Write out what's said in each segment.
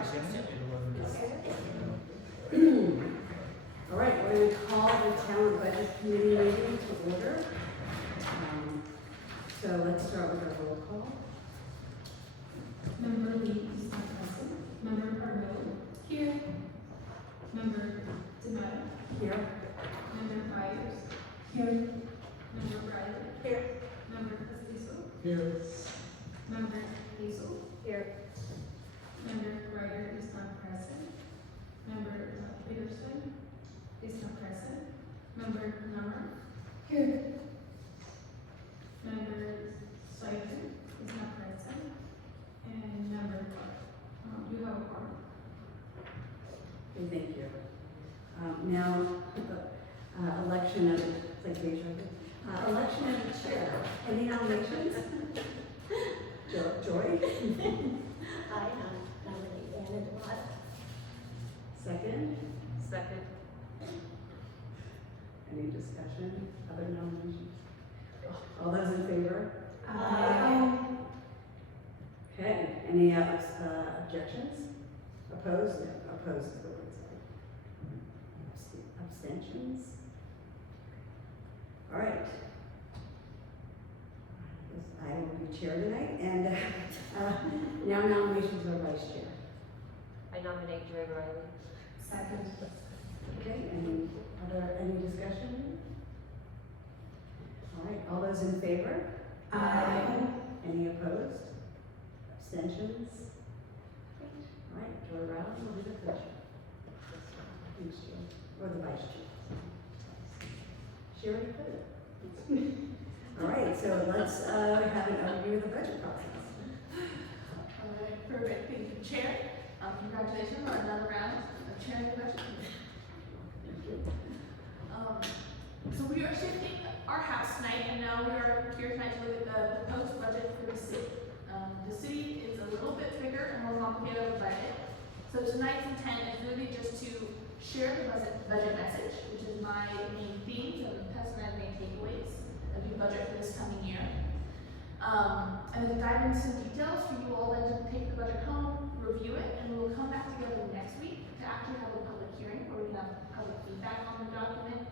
All right, we're going to call the town budget committee meeting to order. So let's start with our roll call. Member Lee is not present. Member Arnold. Here. Member Demeto. Here. Member Byers. Here. Member Riley. Here. Member Castillo. Here. Member Hazel. Here. Member Ryder is not present. Member Peterson is not present. Member Nummer. Here. Member Sykes is not present. And Member Clark. You have a quorum. Okay, thank you. Now, election of, election of the chair. Any nominations? Joy? I nominate Anna Demotta. Second? Second. Any discussion? Other nominations? All those in favor? Aye. Okay, any objections? Opposed? No, opposed is the word, sorry. Abstentions? All right. Yes, I will be chair tonight, and now nominations for vice chair. I nominate Joy Riley. Second. Okay, any discussion? All right, all those in favor? Aye. Any opposed? Abstentions? All right, Joy Rowley will be the co-chair. Thanks, Jill. Or the vice chair. She already put it. All right, so let's have an overview of the budget process. All right, perfect, thank you, Chair. Congratulations on another round of chairing the budget committee. Thank you. So we are shifting our house tonight, and now we are here tonight to look at the proposed budget for the city. The city is a little bit bigger and more complicated of a budget. So tonight's intent is really just to share the budget message, which is my main themes and Tess and I's main takeaways as we budget for this coming year. And then dive into some details for you all then to take the budget home, review it, and we'll come back together next week to actually have a public hearing where we can have public feedback on the document,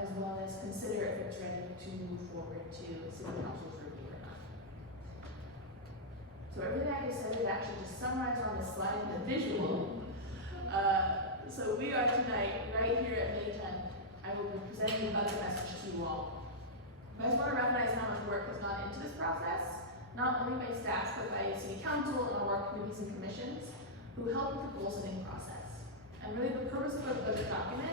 as well as consider if it's ready to move forward to city council's review or not. So everything I just said is actually just summarized on this slide in the visual. So we are tonight, right here at May 10th, I will be presenting the budget message to you all. I just want to recognize how much work has gone into this process, not only by staff, but by city council and all our committees and commissions who help with the goal setting process. And really the purpose of the budget document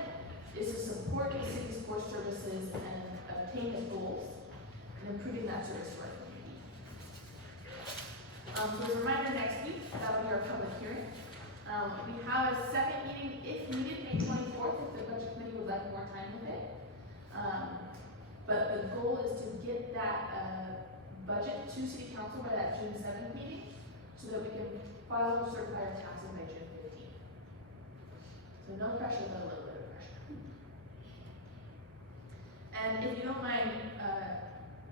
is to support the city's core services and obtain its goals and improving that service for our community. So as a reminder, next week, that will be our public hearing. We have a second meeting, if needed, May 24th, if the budget committee would like more time with it. But the goal is to get that budget to city council by that June 7th meeting so that we can file and certify our taxes by June 15th. So no pressure, but a little bit of pressure. And if you don't mind,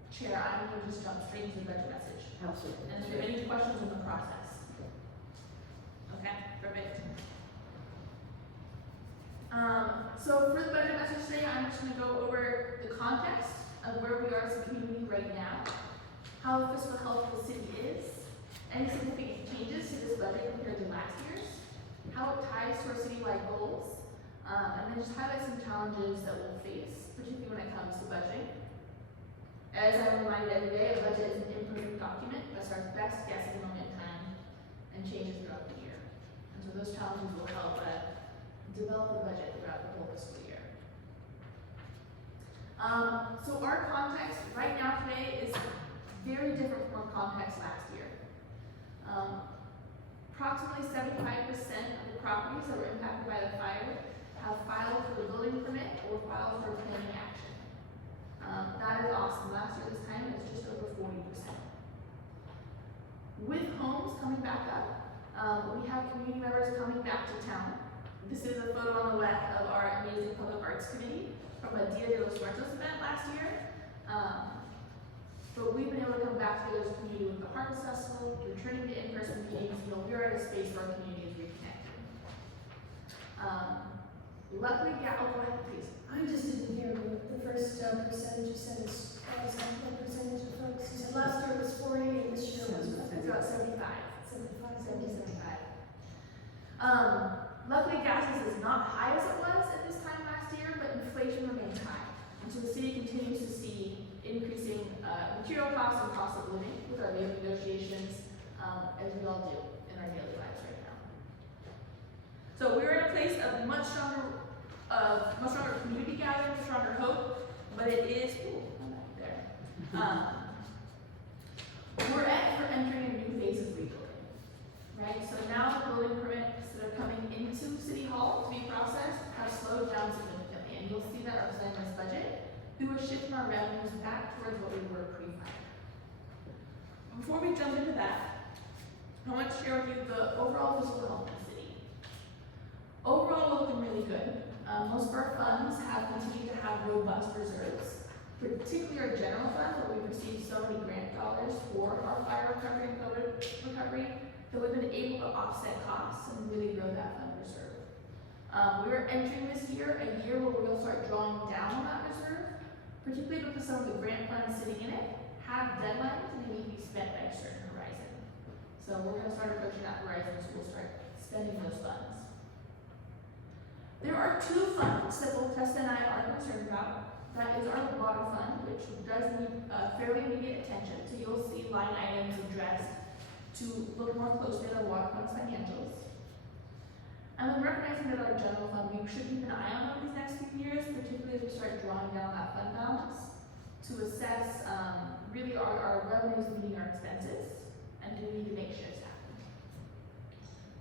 Chair, I'm going to just jump straight into the budget message. Absolutely. And if you have any questions in the process. Okay, perfect. So for the budget message today, I'm just going to go over the context of where we are as a community right now, how the fiscal health of the city is, any significant changes to this budget compared to last year's, how it ties to our citywide goals, and then just highlight some challenges that we'll face, particularly when it comes to budgeting. As I'm reminded every day, a budget is an imperfect document, but it's our best guess at the moment in time and changes throughout the year. And so those challenges will help develop the budget throughout the whole fiscal year. So our context right now today is very different from our context last year. Approximately 75% of the properties that were impacted by the fire have filed for the building permit or filed for planning action. That is awesome. Last year this time it was just over 40%. With homes coming back up, we have community members coming back to town. This is a photo on the left of our amazing public arts committee from a Dia de los Muertos event last year. But we've been able to come back together as a community with the Harvest Festival, returning to in-person meetings. You know, we're at a space where our community is Luckily, oh, go ahead, please. I just didn't hear the first percentage you said is, what percentage of folks? You said last year was 40 and this year was what? It's about 75. 75. Luckily, gases is not high as it was at this time last year, but inflation remains high. And so the city continues to see increasing material costs and cost of living with our labor negotiations, as we all do in our daily lives right now. So we're in a place of much stronger community gathering, stronger hope, but it is, I'm back there. We're entering a new phase of rebuilding, right? So now the building permits that are coming into City Hall to be processed have slowed down significantly, and you'll see that represented in this budget through a shift in our revenues back towards what we were pre-fire. Before we jump into that, I want to share with you the overall fiscal health of the city. Overall, we're looking really good. Most of our funds have continued to have robust reserves, particularly our general fund, where we've received so many grant dollars for our fire recovery and COVID recovery that we've been able to offset costs and really grow that fund reserve. We're entering this year, a year where we're going to start drawing down on that reserve, particularly because some of the grant funds sitting in it have deadlines and they need to be spent by a certain horizon. So we're going to start approaching that horizon, so we'll start spending those funds. There are two funds that both Tessa and I are concerned about. That is our water fund, which does need fairly immediate attention. So you'll see line items addressed to look more closely at our water fund's financials. And then recognizing that our general fund, we should keep an eye on over these next few years, particularly as we start drawing down that fund balance to assess really our revenues meeting our expenses, and do we need to make shifts happen.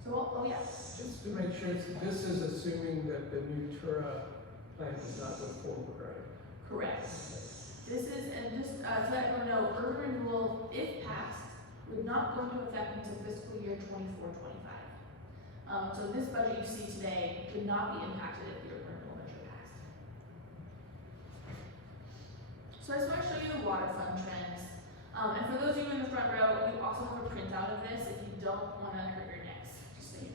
So, oh yeah. Just to make sure, this is assuming that the new Tura plant does not go forward, right? Correct. This is, and just to let everyone know, urban renewal, if passed, would not go into effect until fiscal year 24-25. So this budget you see today would not be impacted if the urban renewal measure passed. So I just want to show you the water fund trends. And for those of you in the front row, we also have a printout of this if you don't want to hurt your necks, just so you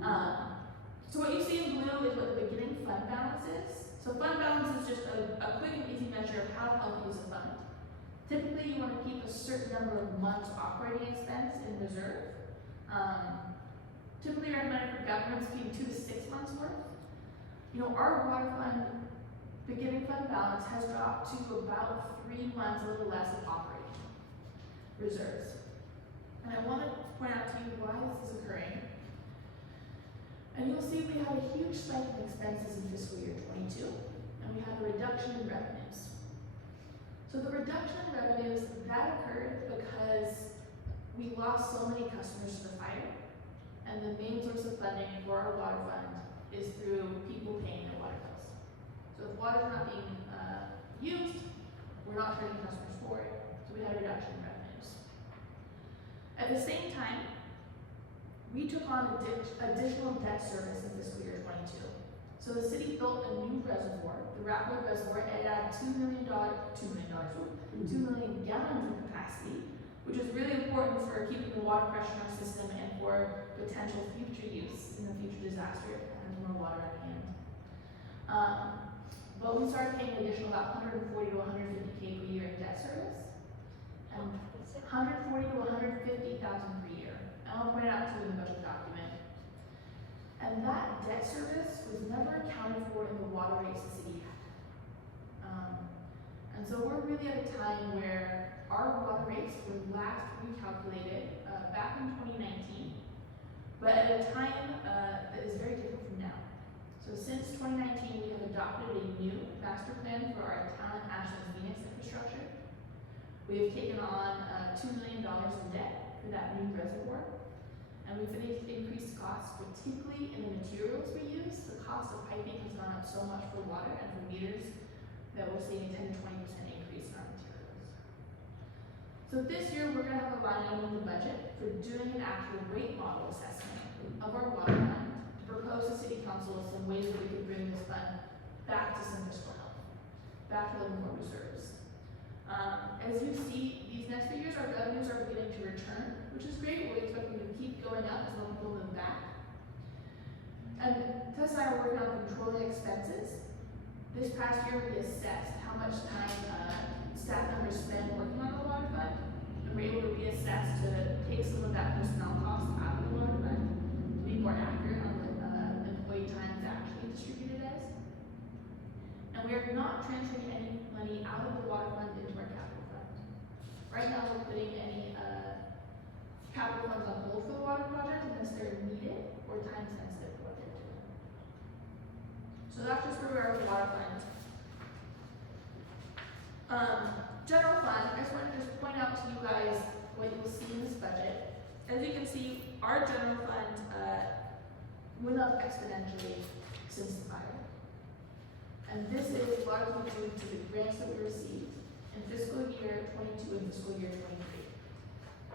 know. So what you see in blue is what the beginning fund balance is. So fund balance is just a quick and easy measure of how healthy is a fund. Typically, you want to keep a certain number of months operating expense in reserve. Typically recommended for governments being 2 to 6 months worth. You know, our water fund beginning fund balance has dropped to about 3 months, a little less of operating reserves. And I want to point out to you why this is occurring. And you'll see we had a huge spike in expenses in fiscal year 22, and we had a reduction in revenues. So the reduction in revenues, that occurred because we lost so many customers to the fire, and the main source of funding for our water fund is through people paying their water bills. So if water's not being used, we're not charging customers for it, so we had a reduction in revenues. At the same time, we took on additional debt service in fiscal year 22. So the city built a new reservoir, the Ratwood Reservoir, and it had $2 million gallons of capacity, which is really important for keeping the water pressure in our system and for potential future use in the future disaster if it has more water at hand. But we started paying an additional about $140 to $150K per year in debt service, and $140 to $150,000 per year. I'll point it out to you in the budget document. And that debt service was never accounted for in the water rates the city had. And so we're really at a time where our water rates were last recalculated back in 2019, but at a time that is very different from now. So since 2019, we have adopted a new master plan for our town Ashland Phoenix infrastructure. We have taken on $2 million in debt for that new reservoir. And we've increased costs, particularly in the materials we use. The cost of piping has gone up so much for water and for meters that we're seeing a 10 to 20% increase in our materials. So this year, we're going to have a line item in the budget for doing an actual rate model assessment of our water fund to propose to City Council some ways that we can bring this fund back to some fiscal health, back to a little more reserves. As you see, these next few years, our revenues are beginning to return, which is great. We expect them to keep going up as more people move back. And Tess and I were working on controlling expenses. This past year, we assessed how much time, staff members spend working on the water fund. And we're able to reassess to take some of that personnel cost out of the water fund, to be more accurate on what, employee time is actually distributed as. And we are not transferring any money out of the water fund into our capital fund. Right now, we're putting any, capital funds on hold for the water project unless they're needed or time sensitive for what they're doing. So that's just where we are with the water fund. General fund, I just wanted to just point out to you guys what you'll see in this budget. As you can see, our general fund, went up exponentially since the fire. And this is largely due to the grants that we received in fiscal year 22 and fiscal year 23.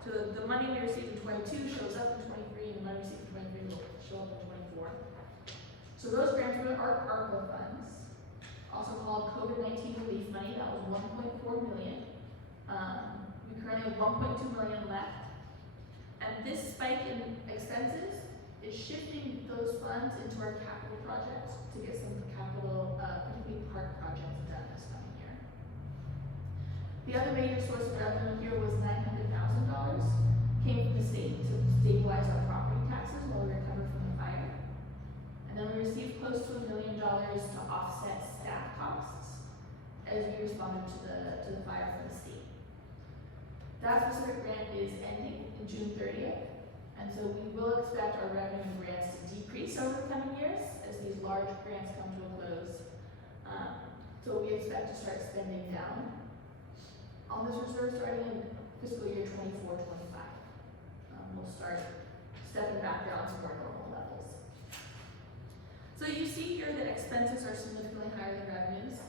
So the money we received in 22 shows up in 23, and the money we received in 23 will show up in 24. So those grants were our ARPA funds, also called COVID-19 relief money. That was 1.4 million. We currently have 1.2 million left. And this spike in expenses is shifting those funds into our capital projects to get some capital, particularly park projects done this coming year. The other major source of revenue here was $900,000, came from the state to stabilize our property taxes while we recover from the fire. And then we received close to $1 million to offset staff costs as we responded to the fire from the state. That specific grant is ending in June 30th, and so we will expect our revenue grants to decrease over the coming years as these large grants come to a close. So we expect to start spending down on this reserve starting in fiscal year 24-25. We'll start stepping back down to more normal levels. So you see here that expenses are significantly higher than revenues.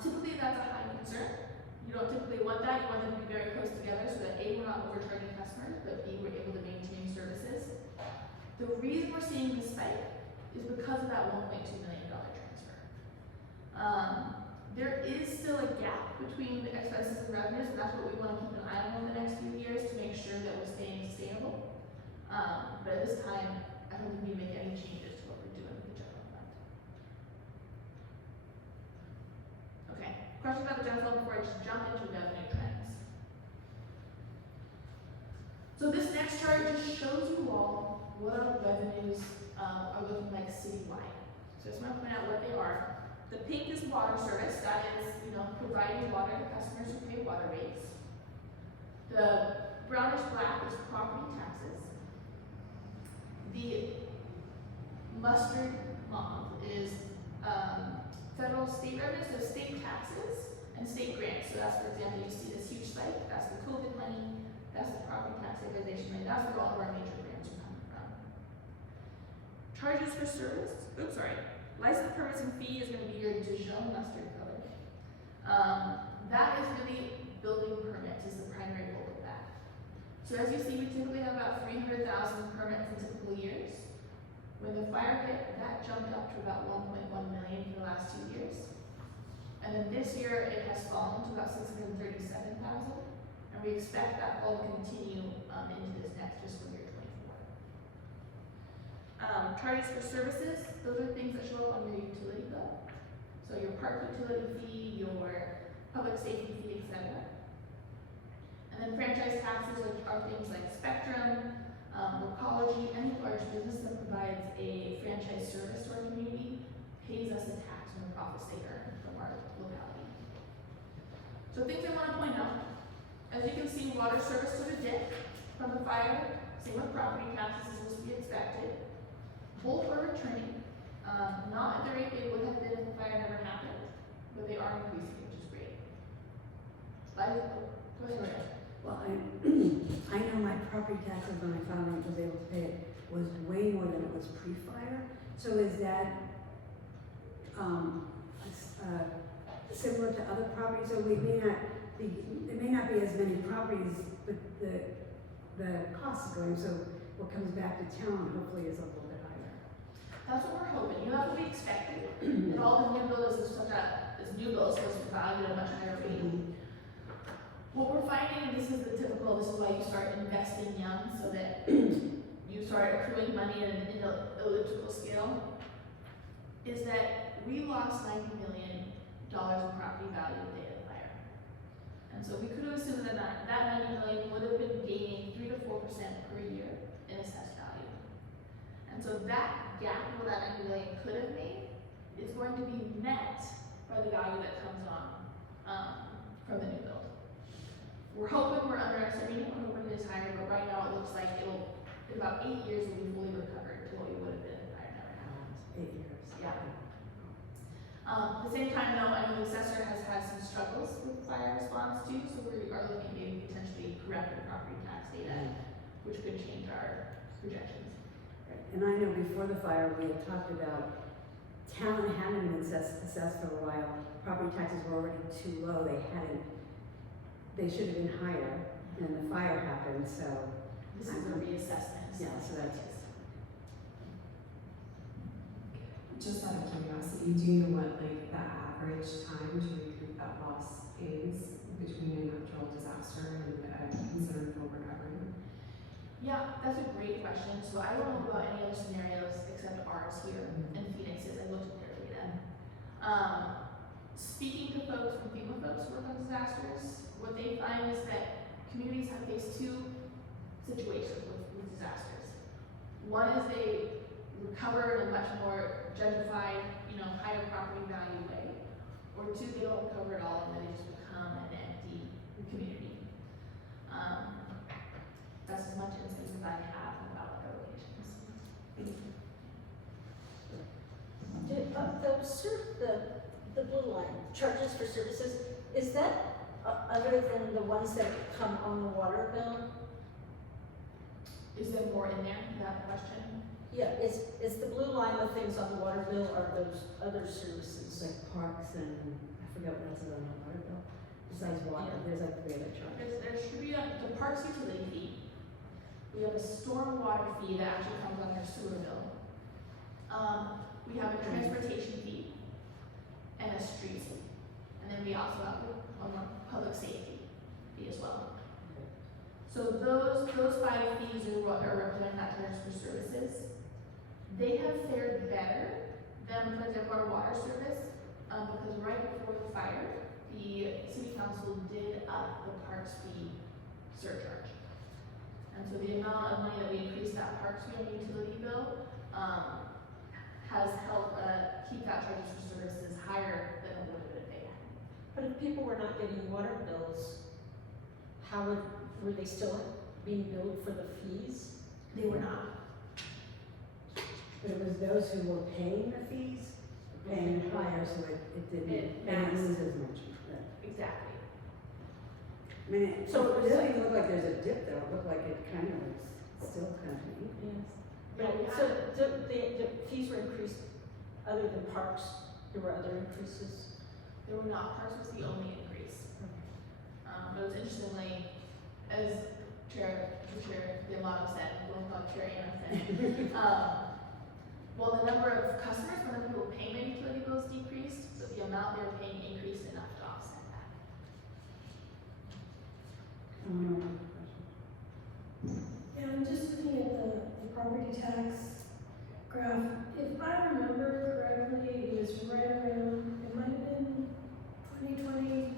Typically that's a high concern. You don't typically want that. You want them to be very close together so that A, we're not overcharging customers, but B, we're able to maintain services. The reason we're seeing this spike is because of that $1.2 million transfer. There is still a gap between the expenses and revenues, and that's what we want to keep an eye on in the next few years to make sure that we're staying sustainable. But at this time, I don't think we make any changes to what we're doing with the general fund. Okay, questions about the general fund before I just jump into revenue trends? So this next chart just shows you all what our revenues are looking like citywide. So I just want to point out what they are. The pink is water service, that is, providing water to customers who pay water rates. The brownish black is property taxes. The mustard mauve is federal state revenues, so state taxes and state grants. So that's, for example, you see this huge spike, that's the COVID money, that's the property tax stabilization money, that's where all of our major grants are coming from. Charges for service, license, permits, and fee is going to be your Dijon mustard color. That is really building permits is the primary goal of that. So as you see, we typically have about 300,000 permits in typical years. When the fire hit, that jumped up to about 1.1 million for the last 2 years. And then this year, it has fallen to about 637,000. And we expect that fall to continue into this next fiscal year 24. Charges for services, those are things that show up on your utility bill. So your park utility fee, your public safety fee, etc. And then franchise taxes are things like Spectrum, Recology, any large business that provides a franchise service to our community pays us a tax on the profits they earn from our locality. So things I want to point out, as you can see, water service took a dip from the fire, same with property taxes as was to be expected. Both are returning, not at the rate they would have been if the fire never happened, but they are increasing, which is great. Go ahead. Well, I know my property taxes when I finally was able to pay it was way more than it was pre-fire. So is that similar to other properties? So we may not be, there may not be as many properties, but the cost is going. So what comes back to town hopefully is a little bit higher. That's what we're hoping. That's what we expected. And all the new builds is such a, this new build is supposed to be valued at a much higher rate. What we're finding, and this is the typical, this is why you start investing young so that you start accruing money in an elliptical scale, is that we lost $90 million in property value the day of the fire. And so we could have assumed that that 90 million would have been gaining 3 to 4% per year in assessed value. And so that gap where that 90 million could have made is going to be met by the value that comes on from the new build. We're hoping we're underestimating, we're hoping it is higher, but right now it looks like it'll, in about 8 years, will be fully recovered to what we would have been if the fire never happened. 8 years. Yeah. At the same time, though, I know the assessor has had some struggles with fire response too, so we are looking at maybe potentially correcting property tax data, which could change our projections. Right. And I know before the fire, we had talked about town hadn't been assessed for a while. Property taxes were already too low. They should have been higher, and the fire happened, so. This is a reassessment. Yeah, so that's. Just out of curiosity, do you know what like the average time to recoup that loss is between a natural disaster and a concern for recovery? Yeah, that's a great question. So I don't know about any other scenarios except ours here in Phoenix's. I looked at their data. Speaking to folks from FEMA folks who work on disasters, what they find is that communities have faced two situations with disasters. One is they recover in a much more gentrified, higher property value way, or two, they don't recover at all and then they just become an empty community. That's as much insight as I have about their locations. The blue line, charges for services, is that other than the ones that come on the water bill? Is there more in there to that question? Yeah, is the blue line the things on the water bill or those other It's services? like parks and, I forget what else is on the water bill, besides water, there's like 3 other charges. There should be the parks utility fee. We have a storm water fee that actually comes on their sewer bill. We have a transportation fee and a street fee. And then we also have a public safety fee as well. So those 5 fees are what are representing that charge for services. They have fared better than, for example, our water service, because right before the fire, the city council did up the parks fee surcharge. And so the amount of money that we increased that parks fee on the utility bill, has helped, keep that charges for services higher than it would have been if they had. But if people were not getting water bills, were they still being billed for the fees? They were not. But it was those who were paying the fees, paying higher, so it didn't maxed. lose as much. Right. Exactly. I mean, it doesn't look like there's a dip though, it looked like it kind of was still kind of an increase. Right, so the fees were increased other than parks, there were other increases? There were not, parks was the only increase. But it was interestingly, as Chair Yamato said, we'll call Chair Anna said, while the number of customers, the number of people paying their utility bills decreased, but the amount they were paying increased enough to offset that. Yeah, I'm just looking at the property tax graph. If I remember correctly, it was right around, it might have been 2020,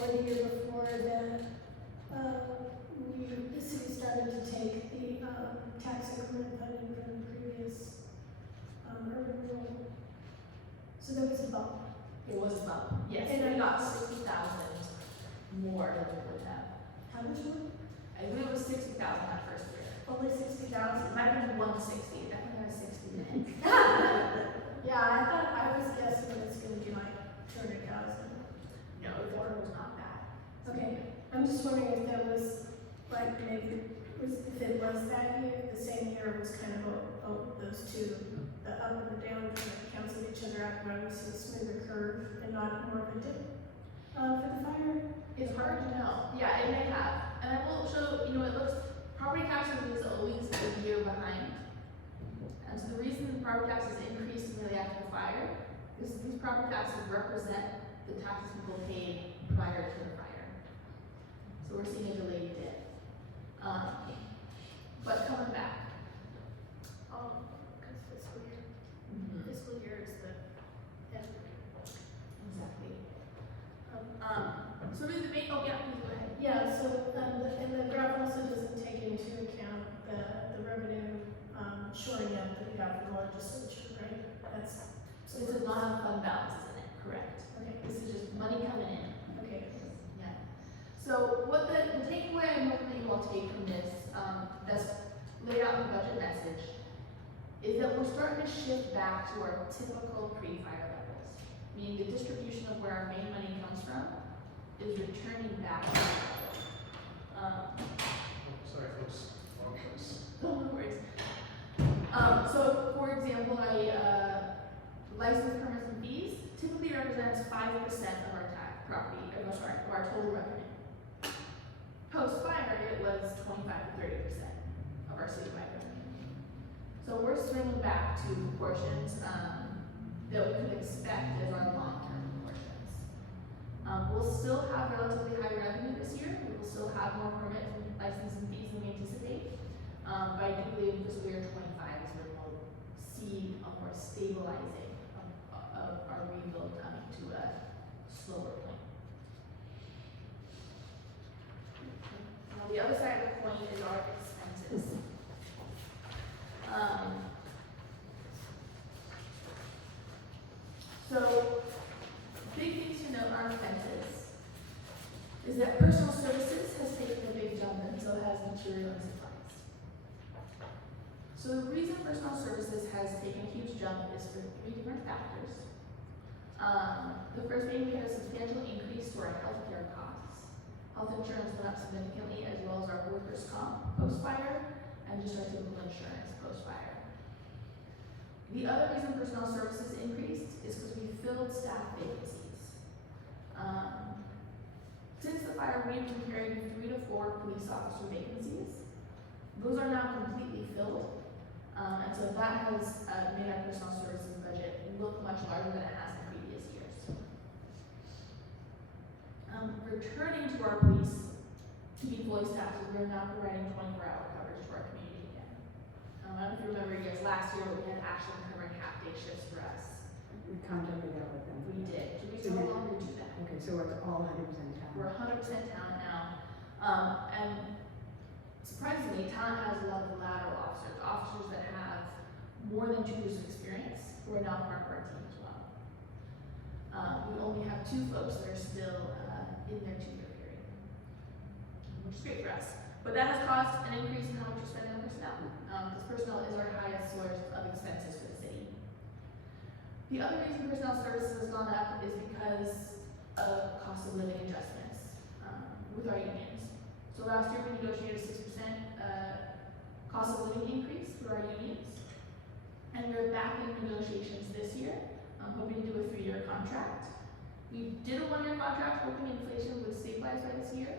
or the year before that, the city started to take the, tax increment funding from the previous, urban renewal. So there was a bump. It was a bump, yes, And we I- got 60,000 more than we would have. How much more? I believe it was 60,000 that first year. Only 60,000. It might have been 160, definitely had 60 then. Yeah, I was guessing it's gonna be like 200,000. No, the order was not bad. Okay, I'm just wondering if that was, like, maybe, if it was that year, the same year, it was kind of those two, the up and the down, kind of cancel each other out, where we see a smoother curve and not more of a dip, for the fire. It's hard to know. Yeah, it may have. And I will show, it looks, property taxes is always a year behind. And so the reason property taxes increased immediately after the fire is these property taxes represent the taxes people paid prior to the fire. So we're seeing a delayed dip. we're starting to shift back to our typical pre-fire levels, meaning the distribution of where our main money comes from is returning back to that level. Sorry, folks, wrong place. No worries. So, for example, license permits and fees typically represents 5% of our of our total revenue. Post-fire, it was 25 to 30% of our citywide revenue. So we're swinging back to proportions that we could expect as our long-term proportions. We'll still have relatively high revenue this year. We will still have more permits and licensing fees than we anticipate. But I do believe fiscal year 25 is when we'll see a more stabilizing of our rebuild coming to a slower point. Now, the other side of the coin is our expenses. So, big things to note on expenses is that personal services has taken a big jump and so has material and supplies. So the reason personal services has taken a huge jump is for 3 different factors. The first being we had a substantial increase to our healthcare costs. Health insurance went up significantly, as well as our workers' comp post-fire and just our typical insurance post-fire. The other reason personnel services increased is because we filled staff vacancies. Since the fire, we've been carrying 3 to 4 police officer vacancies. Those are now completely filled, and so that has made our personnel services budget look much larger than it has in previous years. Returning to our police to be fully staffed, we're now providing 24-hour coverage to our community again. I don't know if you remember years last year, we had Ashland covering half-day shifts for us. We contracted out with them. We did. Do we So no then- longer do that? Okay, so we're all 100% We're talent. 100% talent now. And surprisingly, talent has a lot of lateral officers that have more than 2 years of experience who are now part of our team as well. We only have 2 folks that are still in their 2-year period, which is great for us. But that has caused an increase in how much we spend on personnel, because personnel is our highest source of expenses for the city. The other reason personnel services has gone up is because of cost of living adjustments with our unions. So last year we negotiated a 6% cost of living increase for our unions, and we're back in negotiations this year. I'm hoping to do a 3-year contract. We did a 1-year contract, hoping inflation would stabilize by this year.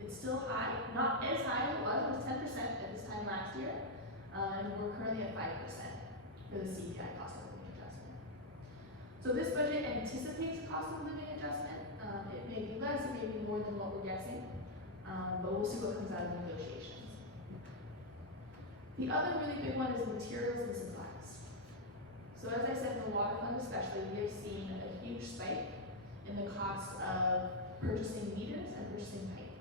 It's still high, not as high as it was 10% at this time last year, and we're currently at 5% for the CPI cost of living adjustment. So this budget anticipates a cost of living adjustment. It may be less, it may be more than what we're guessing, but we'll see what comes out of the negotiations. The other really big one is materials and supplies. So as I said, in the water fund especially, we have seen a huge spike in the cost of purchasing meters and purchasing pipe.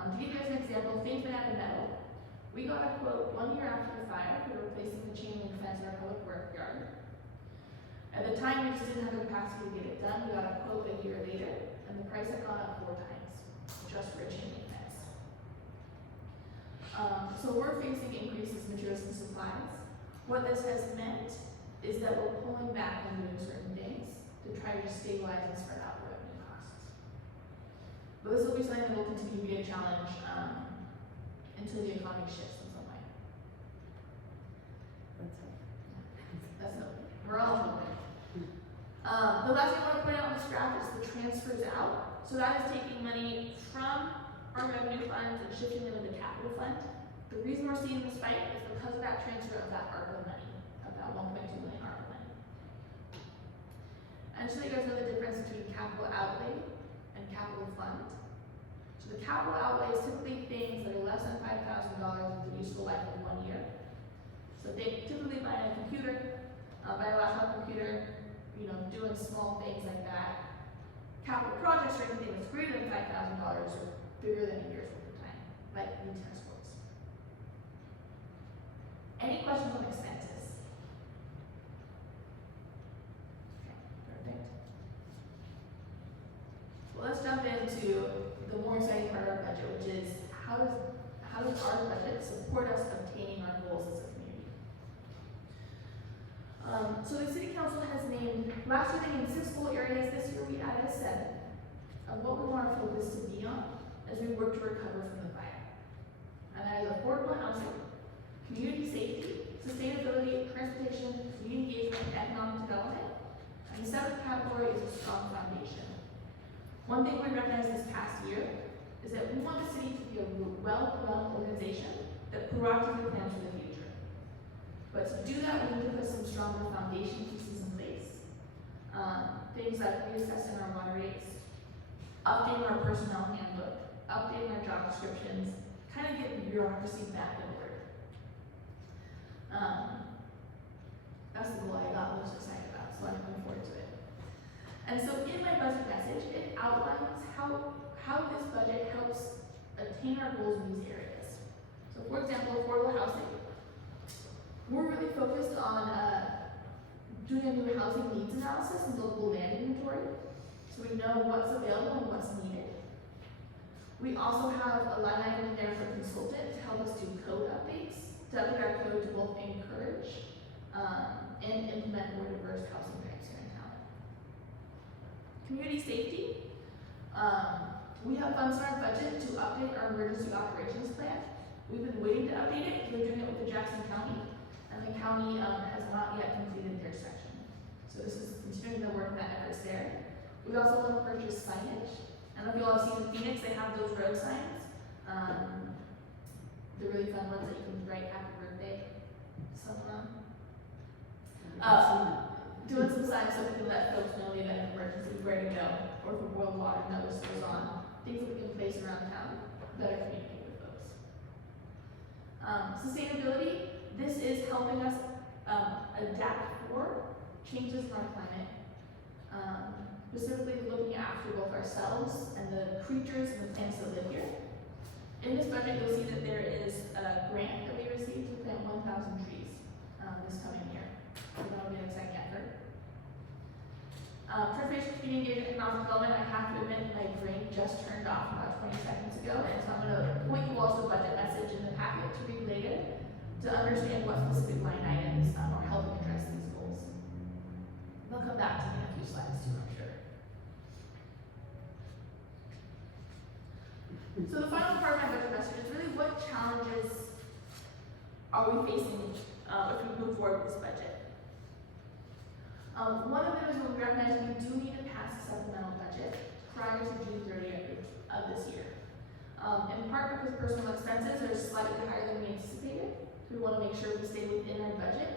To give you guys an example, Faith Banana Metal, we got a quote 1 year after the fire for replacing the chain link fence in our public work yard. At the time, we just didn't have the capacity to get it done. We got a quote a year later, and the price had gone up 4 times just for a chain link fence. So we're facing increases in materials and supplies. What this has meant is that we're pulling back on doing certain things to try to just stabilize and spread out the revenue costs. But this will be something that will continue to be a challenge until the economy shifts in some way. That's no, we're all hoping. The last thing I want to point out on this graph is the transfers out. So that is taking money from our revenue funds and shifting them into capital fund. The reason we're seeing the spike is because of that transfer of that ARPA money, of that 1.2 million ARPA money. And just so you guys know the difference between capital outlay and capital fund. So the capital outlay is typically things that are less than $5,000 with a useful life of 1 year. So they typically buy a computer, buy a laptop computer, doing small things like that. Capital projects are anything that's greater than $5,000 or bigger than a year's worth of time, like new tennis courts. Any questions on expenses? Okay, perfect. Well, let's jump into the more exciting part of our budget, which is how does our budget support us obtaining our goals as a community? So the city council has named, last year they named 6 goal areas, this year we added 7 of what we want our focus to be on as we work to recover from the fire. And that is affordable housing, community safety, sustainability, transportation, community engagement, and economic development. And the 7th category is a strong foundation. One thing we recognized this past year is that we want the city to be a well-run organization that proactively plans for the future. But to do that, we need to put some stronger foundation pieces in place. Things like reassessing our water rates, updating our personnel handbook, updating our job descriptions, kind of getting bureaucracy back in order. That's the goal I got most excited about, so I'm looking forward to it. And so in my budget message, it outlines how this budget helps attain our goals in these areas. So for example, affordable housing. We're really focused on doing a new housing needs analysis and local land inventory, so we know what's available and what's needed. We also have a line item in there for consultant to help us do code updates, to update our code to both encourage and implement more diverse housing types here in town. Community safety. We have funds in our budget to update our emergency operations plan. We've been waiting to update it, we're doing it with the Jackson County, and the county has not yet completed their section. So this is continuing the work that efforts there. We also want to purchase signage. I don't know if you all have seen in Phoenix, they have those road signs. The really fun ones that you can write happy birthday to someone. Doing some signs so we can let folks know they have an emergency, where to go, or if a boil water notice goes on, things that we can place around town, better communicate with folks. Sustainability, this is helping us adapt for changes in our climate. Specifically looking after both ourselves and the creatures and the plants that live here. In this budget, you'll see that there is a grant that we received to plant 1,000 trees this coming year. So that'll be an exciting effort. Transportation, community engagement, economic development, I have to admit my brain just turned off about 20 seconds ago, and so I'm going to point you all to the budget message in the packet to read later to understand what specific line items are helping address these goals. They'll come back to me in a few slides too, I'm sure. So the final part of my budget message is really what challenges are we facing if we move forward with this budget. One of them is when we recognize we do need to pass a supplemental budget prior to June 30th of this year. In part because personal expenses are slightly higher than we anticipated. We want to make sure we stay within our budget.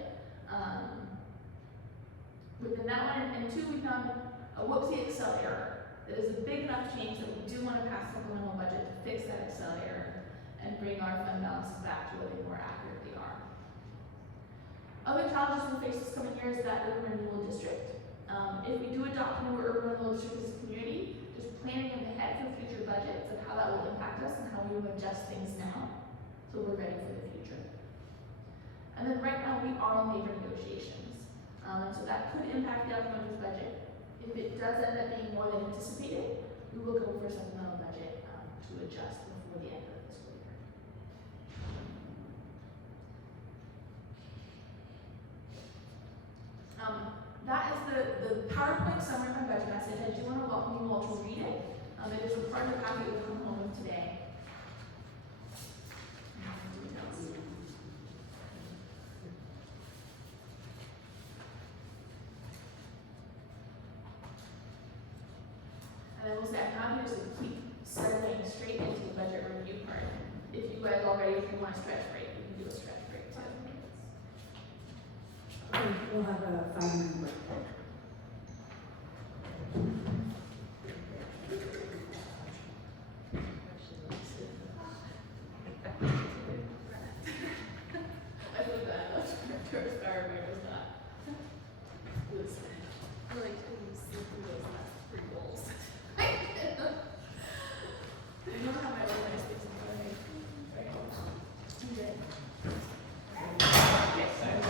Within that one, and 2, we found a whoopsie Excel error that is a big enough change that we do want to pass supplemental budget to fix that Excel error and bring our fund balances back to what they more accurately are. Other challenges we face this coming year is that urban renewal district. If we do adopt a new urban renewal district as a community, just planning ahead for future budgets of how that will impact us and how we will adjust things now so we're ready for the future. And then right now we are in labor negotiations. And so that could impact the outcome of this budget. If it does end up being more than anticipated, we will go for a supplemental budget to adjust before the end of the fiscal year. That is the PowerPoint summary of my budget message. I do want to welcome you all to read it. It is a part of the packet you'll come home with today. And I will say, I'm happy just to keep segueing straight into the budget review part. If you guys already, if you want a stretch break, we can do a stretch break too. We'll have a 5-minute break. I feel bad, I was tired, but it was not. Listen, I like to sleep through those last 3 goals. You know how my own life is in front of me? Right? You did. Okay, sorry.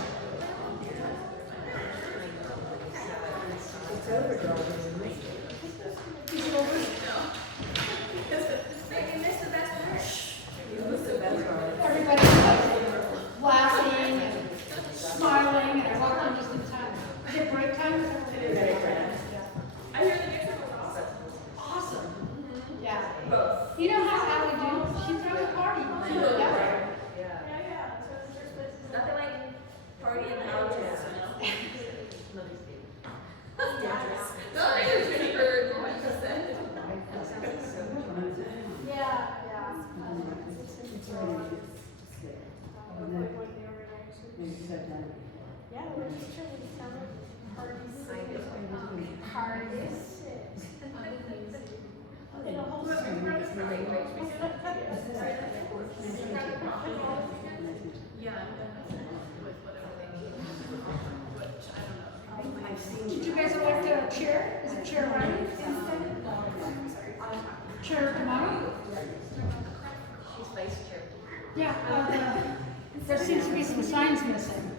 There seems to be some signs missing.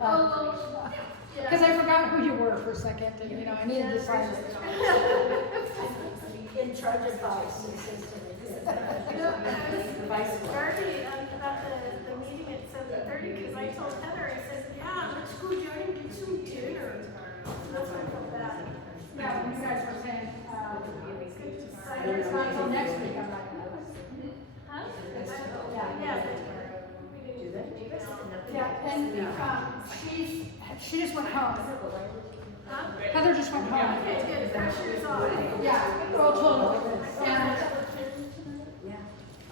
Oh, Because I forgot who you were for a second, and, you know, I needed to sign it. In charge of vice, it seems to me. I was starting about the meeting at 7:30, because I told Heather, I said, yeah, let's go join and get some dinner. So that's why I felt bad. Yeah, when you guys were saying, It's it's not until next week, I'm like, Huh? yeah. Yeah. Do they? Yeah, and, she just went home. Huh? Heather just went home. Okay, good, pressure is off. Yeah, oh, totally. And, Yeah.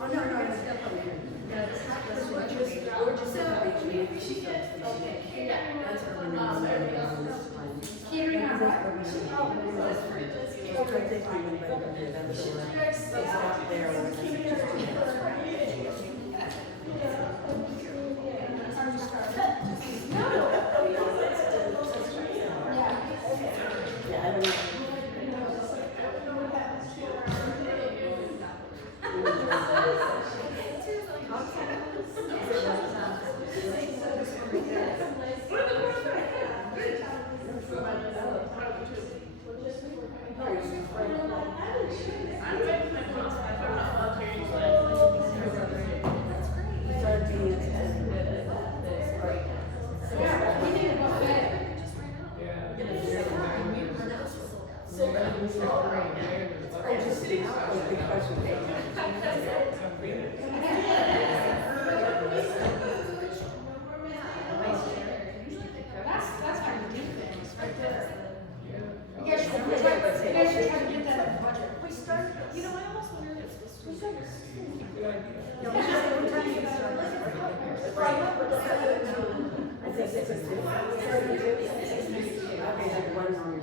Oh, no, no, it's definitely good. Yeah, this is, we're just, So, we should get, okay, that's what we're not, everything else is fine. catering on what? It's good to find them, but that's the one. Stop there. Yeah, I don't know. That's how you do things, right there. You guys should try to get that in the budget. we started, you know, I almost wondered if this was. I think it's a two. Okay, like one more.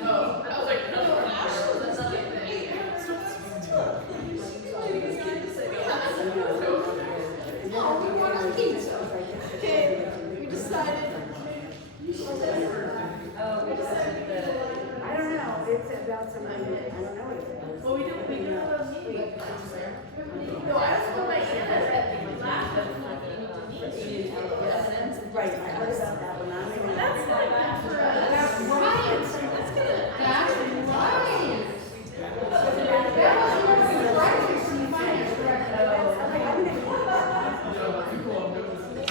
Oh, I was like, no, Ashley, that's not it. Oh, we want our pizza. Okay, we decided. I don't know, it's about something, I don't know what it is. Well, we do have those meetings. No, I was going by Anna, laughed at Right, I heard about that one, I'm even. That's not bad for us. That's right. That's good. That's right. That was one of the projects in the finance director. People have noticed this.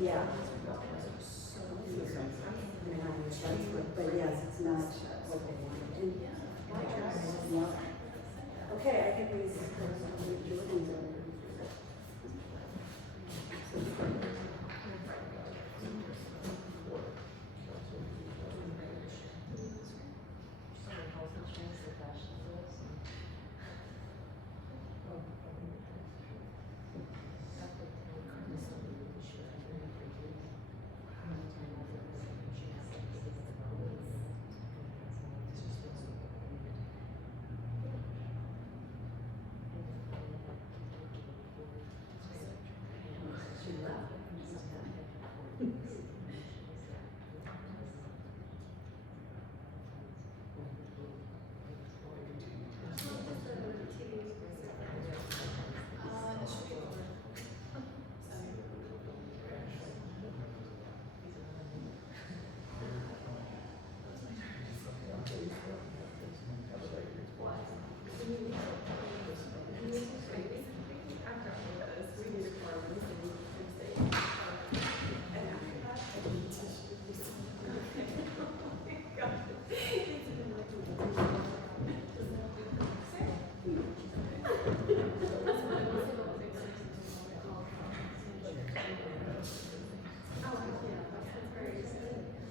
Yeah. But yes, it's not what they wanted. Yeah. Okay, I think we.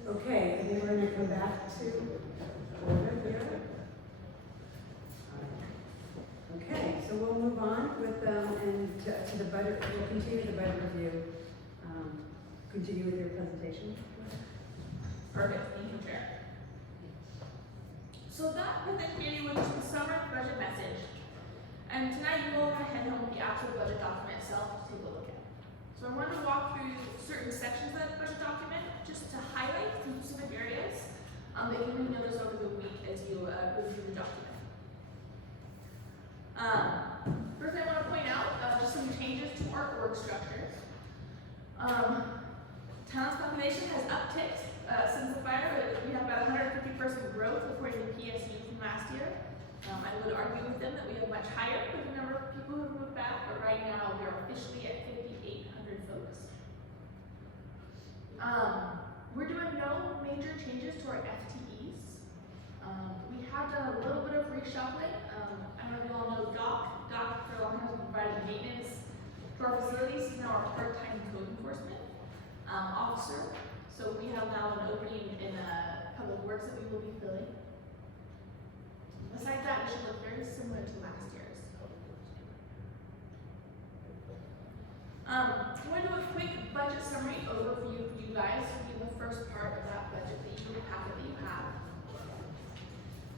Okay, I think we're gonna come back to order here. Okay, so we'll move on with, and to the budget, we'll continue the budget review. Continue with your presentation. Perfect, thank you, Chair. So that present committee was the summer budget message. And tonight you will head home with the actual budget document itself to take a look at. So I wanted to walk through certain sections of that budget document just to highlight some specific areas, that you may notice over the week as you, review the document. First I wanna point out, just some changes to our org structure. Town's population has upticked, since the fire, we have about 150-person growth according to PSU from last year. I would argue with them that we have much higher with the number of people who have moved back, but right now we are officially at 5,800 folks. We're doing no major changes to our FTEs. We have done a little bit of reshuffling. I don't know if you all know Doc. Doc for a long time has provided maintenance to our facilities. He's now our part-time code enforcement officer. So we have now an opening in public works that we will be filling. Besides that, it should look very similar to last year's. I'm going to do a quick budget summary overview for you guys. This will be the first part of that budget that you packet that you have.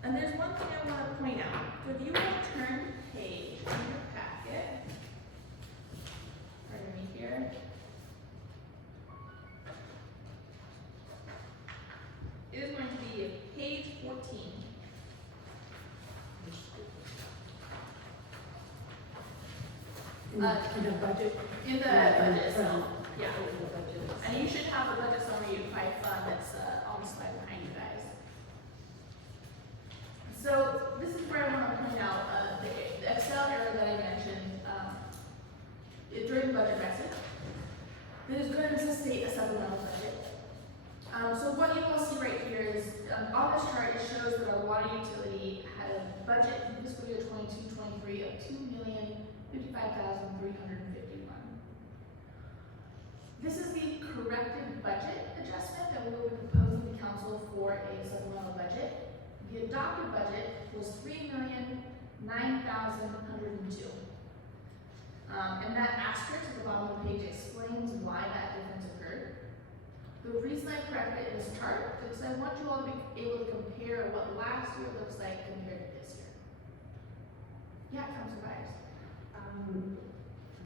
And there's one thing I want to point out. If you will turn page in your packet, pardon me here. It is going to be page 14. In the budget. In the budget itself, yeah. The budget. And you should have a budget summary by fund that's on the slide behind you guys. So this is where I want to point out the Excel error that I mentioned during the budget message. That is going to necessitate a supplemental budget. So what you all see right here is on this chart it shows that our water utility had a budget in fiscal year 22-23 of $2,055,351. This is the corrected budget adjustment that we will be proposing to council for a supplemental budget. The adopted budget was $3,009,102. And that asterisk at the bottom of the page explains why that difference occurred. The reason I corrected it in this chart is I want you all to be able to compare what last year looks like compared to this year. Yeah, Councilor Byers.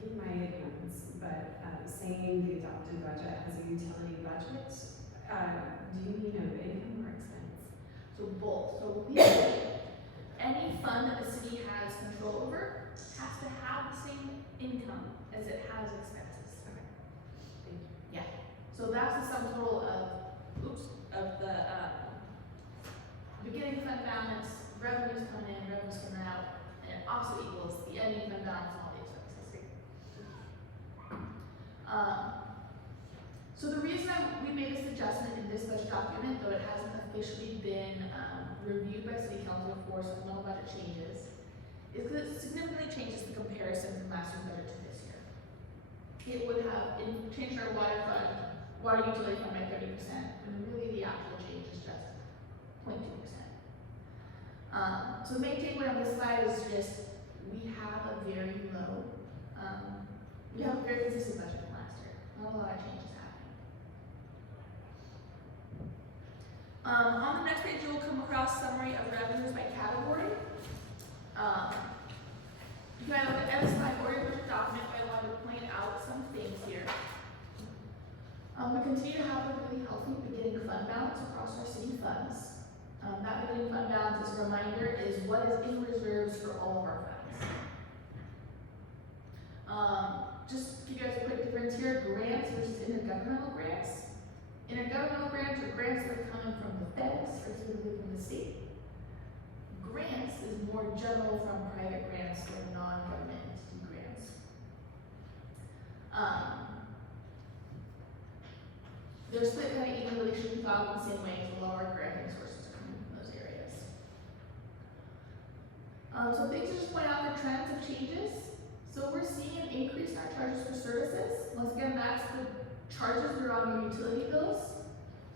In my ignorance, but saying the adopted budget has a utility budget, do you mean of income or expense? So both. So legally, any fund that the city has control over has to have the same income as it has expenses. Okay. Thank you. Yeah. So that's the sum total of the beginning fund balance, revenues coming in, revenues coming out, and it also equals the ending fund balance and all the expenses. So the reason we made this adjustment in this budget document, though it hasn't officially been reviewed by City Council for supplemental budget changes, is because it significantly changes the comparison from last year's budget to this year. It would have changed our water utility fund by 30%, when really the actual change is just 0.2%. So the main takeaway on this slide is just we have a very consistent budget from last year. Not a lot of changes happening. On the next page, you will come across summary of revenues by category. You can look at this slide or your budget document, but I wanted to point out some things here. We continue to have a really healthy beginning fund balance across our city funds. That beginning fund balance, as a reminder, is what is in reserves for all of our funds. Just to give you guys a quick difference here, grants versus intergovernmental grants. Intergovernmental grants are grants that are coming from the feds, or specifically from the state. Grants is more general from private grants or non-government entity grants. They're split kind of evenly, should be filed in the same way, so a lot of our granting sources are coming from those areas. So things to just point out the trends of changes. So we're seeing an increase in our charges for services. Once again, that's the charges that are on your utility bills.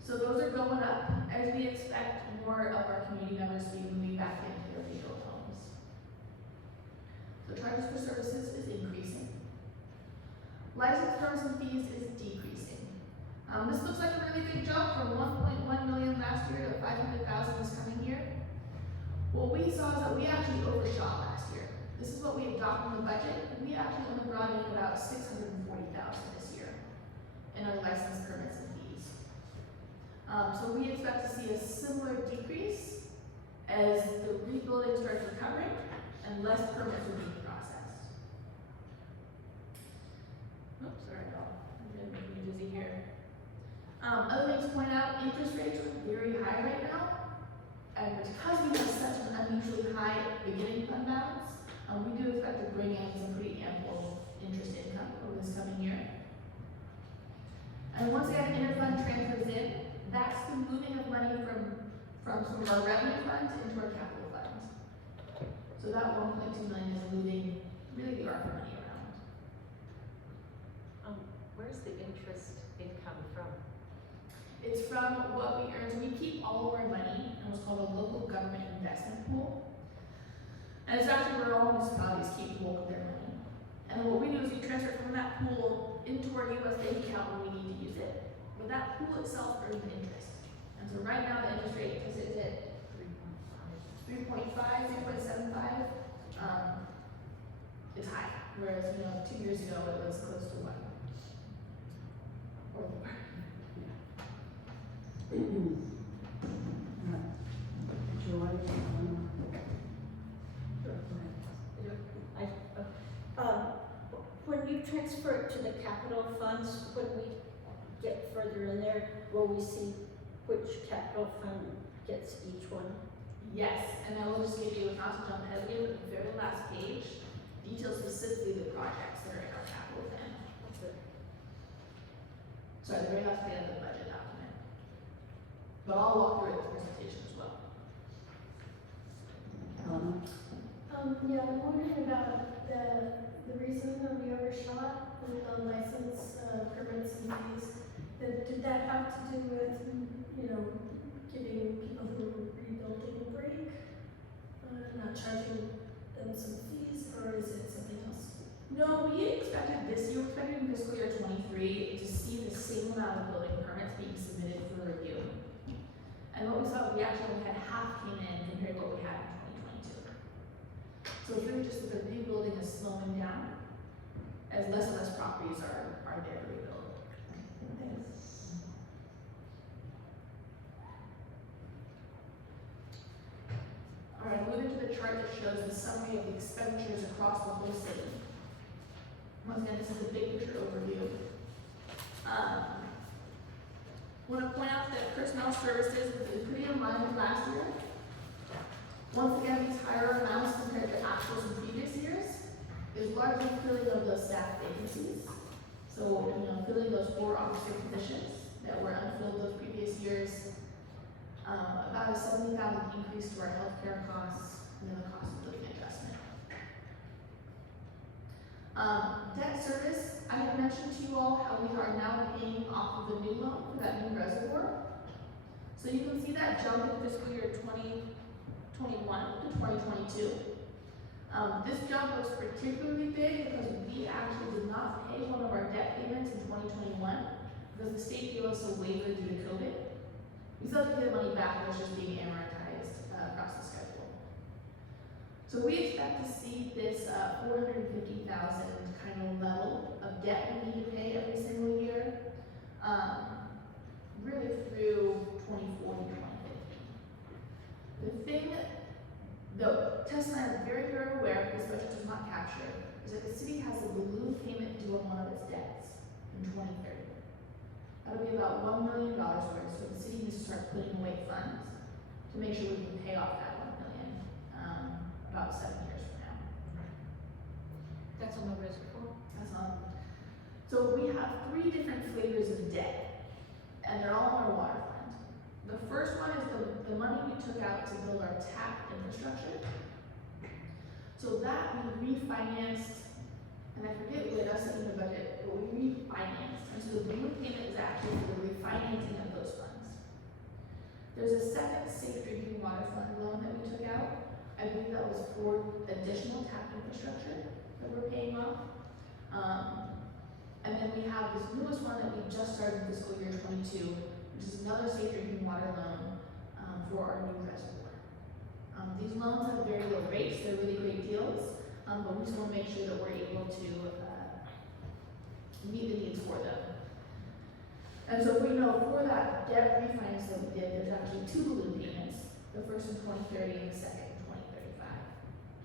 So those are going up as we expect more of our community members to be moving back into their legal homes. So charges for services is increasing. License terms and fees is decreasing. This looks like a really big jump from 1.1 million last year to 500,000 this coming year. What we saw is that we actually overshot last year. This is what we adopted in the budget, and we actually only brought in about 640,000 this year in our license permits and fees. So we expect to see a similar decrease as the rebuilding starts recovering and less permits are being processed. Oops, sorry, y'all. I'm gonna make me dizzy here. Other things to point out, interest rates are very high right now. And because we have such an unusually high beginning fund balance, we do expect to bring in some pretty ample interest income over this coming year. And once again, interfund transfers in, that's the moving of money from some of our revenue funds into our capital funds. So that 1.2 million is moving really the ARPA money around. Where's the interest income from? It's from what we earn. So we keep all of our money in what's called a local government investment pool. And it's actually where all municipalities keep the bulk of their money. And then what we do is we transfer it from that pool into our US bank account when we need to use it. But that pool itself earns interest. And so right now the interest rate is at 3.5, 3.75. It's high. Whereas, 2 years ago it was close to 1. Or more. Joy. When you transfer it to the capital funds, when we get further in there, will we see which capital fund gets each one? Yes, and I will just give you, not to jump ahead of you, but the very last page details specifically the projects that are in our capital plan. Sorry, the very last page of the budget document. But I'll walk through it in the presentation as well. Yeah, I'm wondering about the reason that we overshot with the license, permits and fees. Did that have to do with, giving people who are rebuilding a break? Not charging them some fees, or is it something else? No, we expected this year, we expected in fiscal year 23 to see the same amount of building permits being submitted for review. And what we saw, we actually only had half came in compared to what we had in 2022. So it's really just that the rebuilding is slowing down as less and less properties are there to rebuild. All right, moving to the chart that shows the summary of the expenditures across the whole city. Once again, this is a big picture overview. Want to point out that personnel services is pretty in line with last year. Once again, these higher amounts compared to actuals in previous years is largely filling of those staff vacancies. So, filling those 4 officer positions that were unfilled those previous years. About a $70,000 increase to our healthcare costs, and then the cost of living adjustment. Debt service, I had mentioned to you all how we are now paying off of the new loan for that new reservoir. So you can see that jump in fiscal year 2021 to 2022. This jump was particularly big because we actually did not pay one of our debt payments in 2021 because the state gave us a waiver due to COVID. We still have to get the money back, but it's just being amortized across the schedule. So we expect to see this $450,000 kind of level of debt we need to pay every single year, really through 2040, 2050. The thing that Tess and I are very, very aware of, this budget does not capture, is that the city has a balloon payment due on one of its debts in 2030. That'll be about $1 million worth, so the city needs to start putting away funds to make sure we can pay off that $1 million about 7 years from now. That's on the reservoir? That's so we have 3 different flavors of debt, and they're all on our water fund. The first one is the money we took out to build our tap infrastructure. So that we refinanced, and I forget what else in the budget, but we refinanced. And so the balloon payment is actually for the refinancing of those funds. There's a second safe drinking water fund loan that we took out. I believe that was for additional tap infrastructure that we're paying off. And then we have this newest one that we just started in fiscal year 22, which is another safe drinking water loan for our new reservoir. These loans have very low rates, they're really great deals, but we just want to make sure that we're able to meet the needs for them. And so if we know for that debt refinance that we did, there's actually two balloon payments, the first in 2030 and the second in 2035.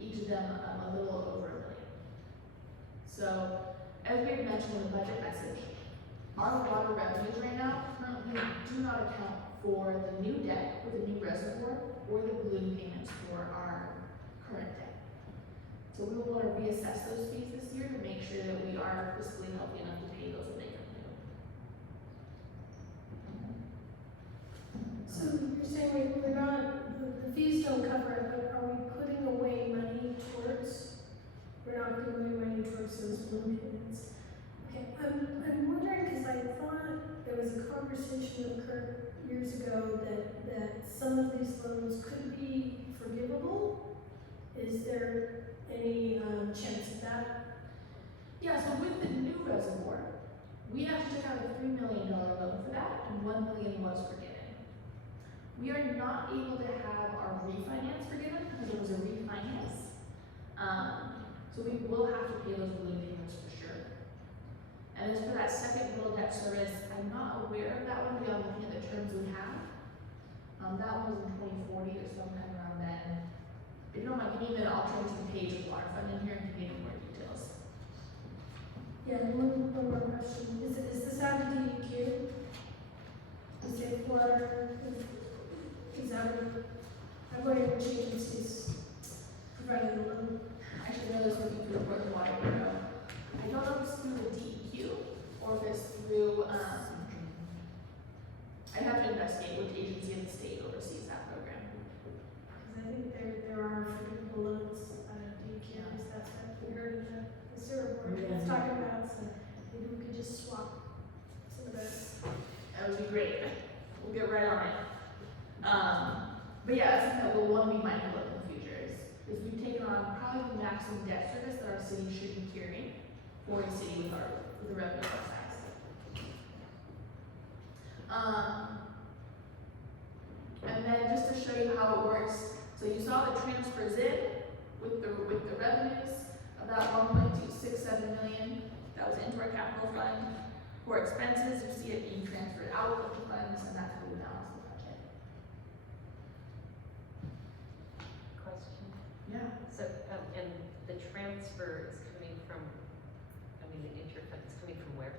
Each of them a little over $1 million. So, as we had mentioned in the budget message, our water revenues right now currently do not account for the new debt with the new reservoir or the balloon payments for our current debt. So we will want to reassess those fees this year to make sure that we are fiscally healthy enough to pay those when they come due. So you're saying we're not, the fees don't cover it, but are we putting away money towards, we're not putting away money towards those balloon payments? Okay, I'm wondering, because I thought there was a conversation that occurred years ago that some of these loans could be forgivable. Is there any chance of that? Yeah, so with the new reservoir, we actually took out a $3 million loan for that, and $1 million was forgiven. We are not able to have our refinance forgiven because it was a refinance. So we will have to pay those balloon payments for sure. And as for that second middle debt service, I'm not aware of that one beyond looking at the terms we have. That one was in 2040 or sometime around then. If you don't mind, give me a minute, I'll turn to the page of water fund in here and give you more details. Yeah, one more question. Is this out of DEQ? Is it water? Is that, I'm going to which agencies providing the loan? I should know this would be through the Water Bureau. I don't know if it's through the DEQ or if it's through, I'd have to investigate which agency in the state oversees that program. Because I think there are forgivable loans out of DEQ, that's what we heard in the sewer board was talking about, so maybe we could just swap some of those. That would be great. We'll get right on it. But yeah, that's something that we'll want to be mindful of in the future is we've taken on probably the maximum debt service that our city should be carrying for a city with the revenue our size. And then just to show you how it works, so you saw the transfers in with the revenues, about $1.267 million that was into our capital fund. For expenses, you see it being transferred out of the funds, and that's how we balance the budget. Question. Yeah. So, and the transfer is coming from, the interfund is coming from where?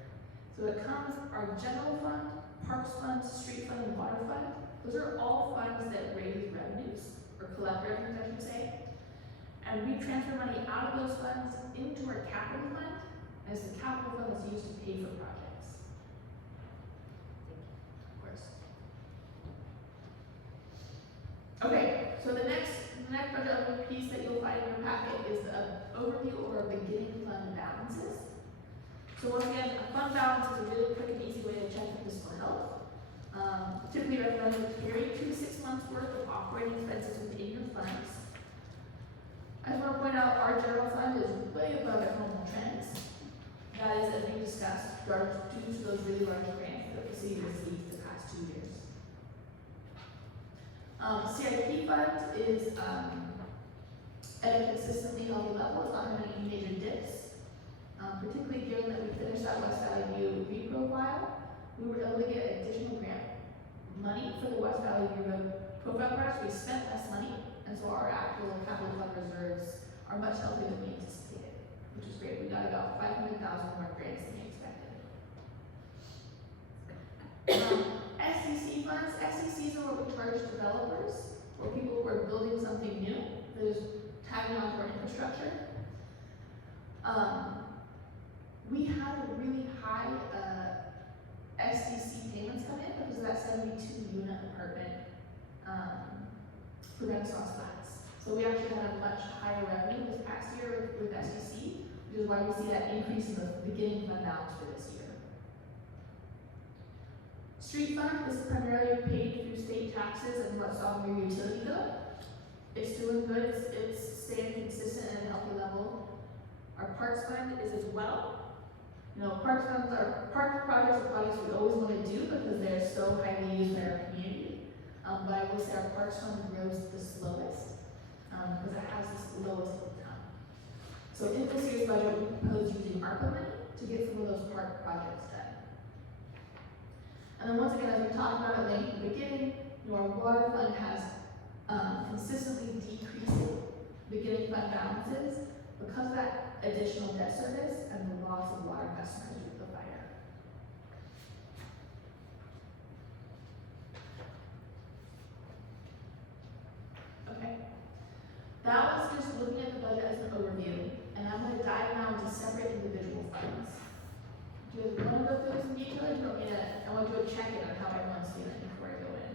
So it comes, our general fund, parks fund, street fund, and water fund. Those are all funds that raise revenues, or collect revenues, I should say. And we transfer money out of those funds into our capital fund, as the capital fund is used to pay for projects. Of course. Okay, so the next budget piece that you'll find in your packet is an overview or beginning fund balances. So once again, a fund balance is a really quick and easy way to check for fiscal health. Typically recommended to carry 2 to 6 months worth of operating expenses within your funds. I just want to point out our general fund is way above our normal trends. That is, as we discussed, due to those really large grants that the city received the past 2 years. CIP fund is at a consistently healthy level. It's not having any major dips. Particularly given that we finished that West Valley View reprofile, we were able to get additional grant money for the West Valley View Road profile project. We spent less money, and so our actual capital fund reserves are much healthier than we anticipated, which is great. We got about 500,000 more grants than we expected. SCC funds. SCCs are what we charge developers, or people who are building something new that is tagging on to our infrastructure. We had a really high SCC payments come in because of that 72-unit apartment for Renaissance Flats. So we actually had a much higher revenue this past year with SCC, which is why we see that increase in the beginning fund balance for this year. Street fund is primarily paid through state taxes and what's on your utility bill. It's doing good, it's staying consistent at a healthy level. Our parks fund is as well. You know, park projects are projects we always want to do because they're so highly used by our community. But I will say our parks fund grows the slowest because it has the lowest income. So in this year's budget, we propose using ARPA money to get some of those park projects done. And then once again, as we talked about at length in the beginning, our water fund has consistently decreasing beginning fund balances because of that additional debt service and the loss of water customers with the fire. Okay. That was just looking at the budget as an overview, and I'm going to dive now into separate individual funds. Do you want to go through some detail, or do you want me to, I want to do a check-in on how everyone's feeling before I go in.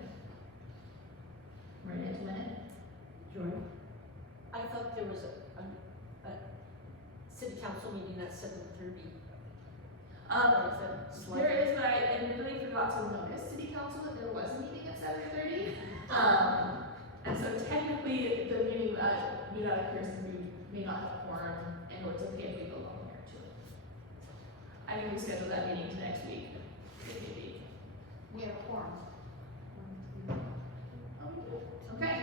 We're in it, Joy? I thought there was a city council meeting at 7:30. There is, but I admittedly forgot to notice city council that there was a meeting at 7:30. And so technically, the meeting, we got a person who may not have quorum, and it's okay if we go longer to it. I can reschedule that meeting to next week, if need be. We have a quorum. Oh, we do? Okay.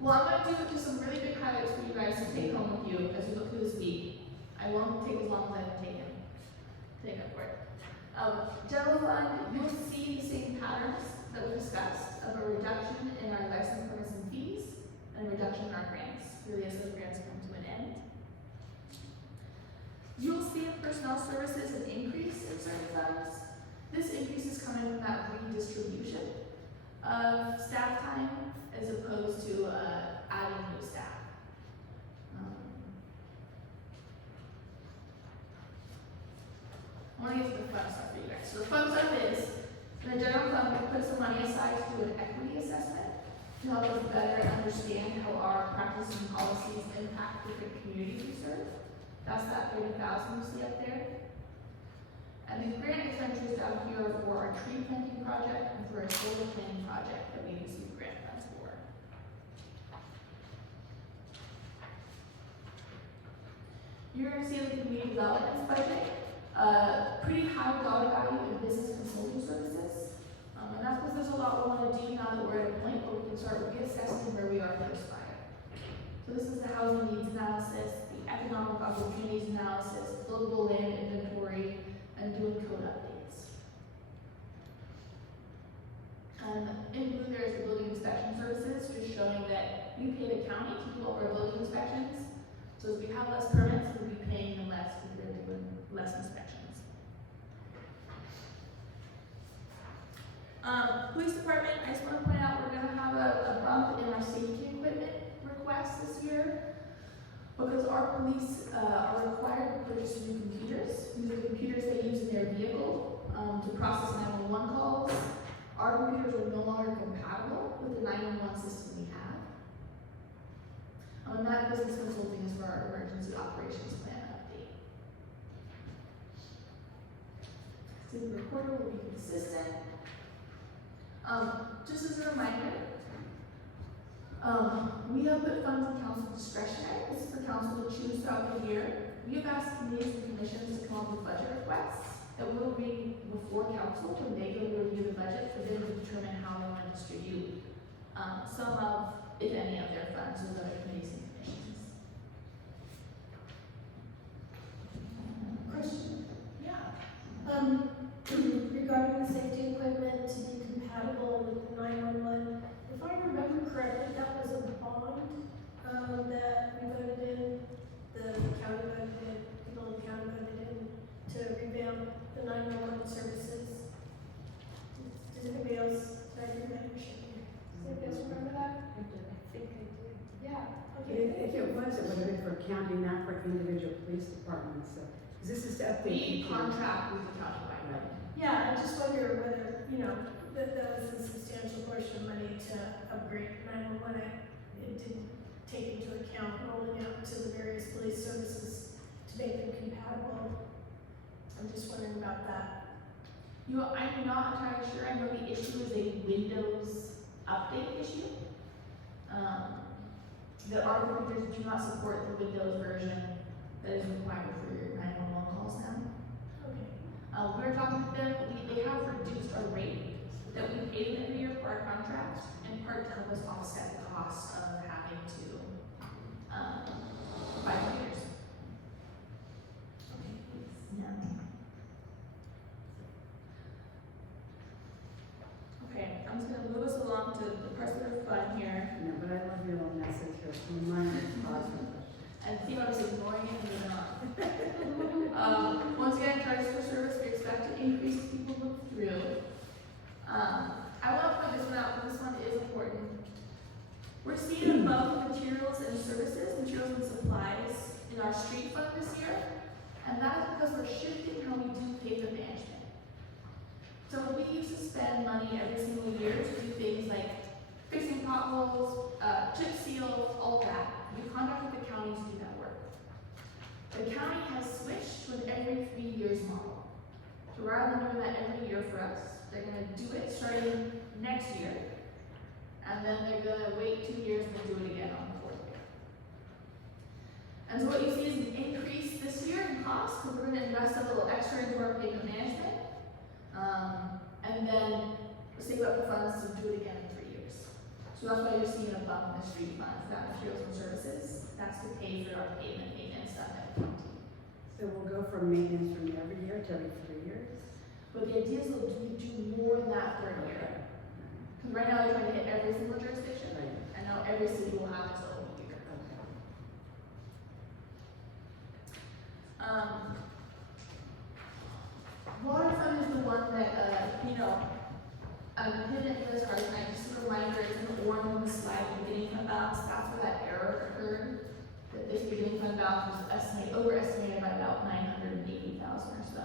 Well, I'm gonna do just some really big highlights for you guys to take home with you as we look through this week. I won't take as long as I've taken. Take up for it. General fund, you'll see the same patterns that we discussed of a reduction in our license permits and fees and a reduction in our grants, really as those grants come to an end. You'll see in personnel services an increase in certain funds. This increase is coming from that redistribution of staff time as opposed to adding new staff. I want to get to the fun stuff for you guys. So the fun stuff is, in the general fund, we put some money aside to do an equity assessment to help us better understand how our practices and policies impact different communities we serve. That's that 30,000 you see up there. And the grant expenditures down here are for our tree planting project and for a solar planting project that we receive grant funds for. You're going to see in the community development budget pretty high dollar value in business consulting services. And that's because there's a lot we want to do now that we're at a point where we can start reassessing where we are post-fire. So this is the housing needs analysis, the economic opportunities analysis, global land inventory, and doing code updates. And in blue there is the building inspection services, just showing that we pay the county to do all of our building inspections. So as we have less permits, we'll be paying them less because they're doing less inspections. Police department, I just want to point out we're going to have a bump in our safety equipment requests this year because our police are required to purchase new computers. These are computers they use in their vehicle to process 911 calls. Our computers are no longer compatible with the 911 system we have. And that business consulting is for our emergency operations plan update. So the recorder will be consistent. Just as a reminder, we have put funds in council discretionary. This is for council to choose throughout the year. We have asked committees and commissions to come up with budget requests that we'll read before council when they go to review the budget for them to determine how they want to distribute some of, if any, of their funds with other committees and commissions. Question, Yeah. regarding the safety equipment to be compatible with the 911, if I remember correctly, that was a bond, that we voted in, the county voted in, people in the county voted in to revamp the 911 services. Does anybody else, did I hear that? Does anybody else remember that? I think I did. Yeah, If okay. it was, it would have been for county, not for individual police departments, so, 'cause this is to update. We contract with the county by Right. Yeah, I just wonder whether, that was a substantial portion of money to upgrade 911. It didn't take into account rolling out to the various police services to make them compatible. I'm just wondering about that. I'm not entirely sure. I know the issue is a Windows update issue. That our computers do not support the Windows version that is required for your 911 calls now. Okay. We're talking to them, they have reduced our rate that we pay them every year for our contract, in part to help us offset the cost of having to buy computers. Okay, thanks. Yeah. fun here, No, but I love your little message here, mine is positive. and Theo is ignoring it and moving on. Once again, charges for service, we expect to increase as people move through. I wanna point this one out, because this one is important. We're seeing above materials and services, materials and supplies in our street fund this year, and that is because we're shifting how we do pavement management. So we used to spend money every single year to do things like fixing potholes, chip seal, all that. We contract with the county to do that work. The county has switched to an every 3 years model. So rather than doing that every year for us, they're gonna do it starting next year. And then they're gonna wait 2 years and then do it again on the 4th year. And so what you see is an increase this year in cost, because we're gonna invest a little extra into our pavement management. And then save up the funds to do it again in 3 years. So that's why you're seeing a bump in the street fund for that materials and services. That's to pay for our pavement maintenance stuff at the county. So we'll go from maintenance from every year to every 3 years? But the idea is we'll do more than that per year. Because right now they're trying to hit every single jurisdiction, Right. and now every city will have its own year. Okay. Water fund is the one that, I'm hitting it for this card tonight, just a reminder, it's in the orange on the slide, the beginning fund balance, that's where that error occurred. That this beginning fund balance was overestimated by about 980,000 or so.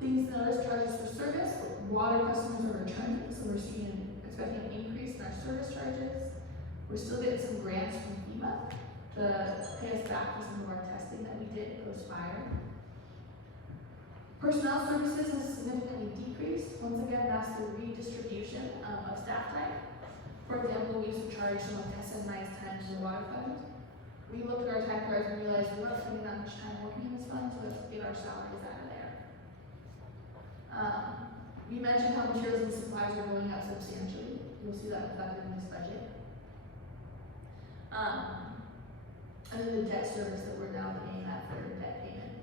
Things notice charges for service, water customers are returning, so we're expecting an increase in our service charges. We're still getting some grants from FEMA to pay us back for some of our testing that we did post-fire. Personnel services has significantly decreased. Once again, that's the redistribution of staff time. For example, we used to charge someone 10 nights time to the water fund. We looked at our time cards and realized we weren't spending that much time working in this fund, so let's get our salaries out of there. We mentioned how materials and supplies are going up substantially. You'll see that reflected in this budget. And then the debt service that we're now paying that for debt payment.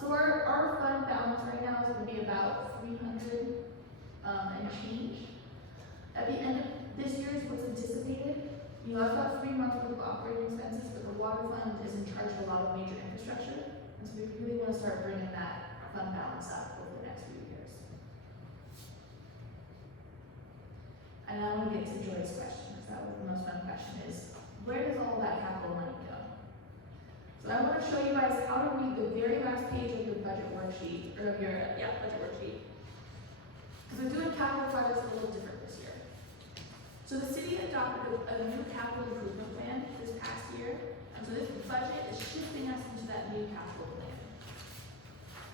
So our fund balance right now is gonna be about 300 and change. At the end of this year is what's anticipated. I've got 3 months worth of operating expenses, but the water fund is in charge of a lot of major infrastructure. And so we really wanna start bringing that fund balance up over the next few years. And I wanna get to Joy's question, because that was the most fun question, is where does all that capital money go? So I want to show you guys how to read the very last page of your budget worksheet, or of your, budget worksheet. Because we're doing capital projects a little different this year. So the city adopted a new capital improvement plan this past year, and so this budget is shifting us into that new capital plan.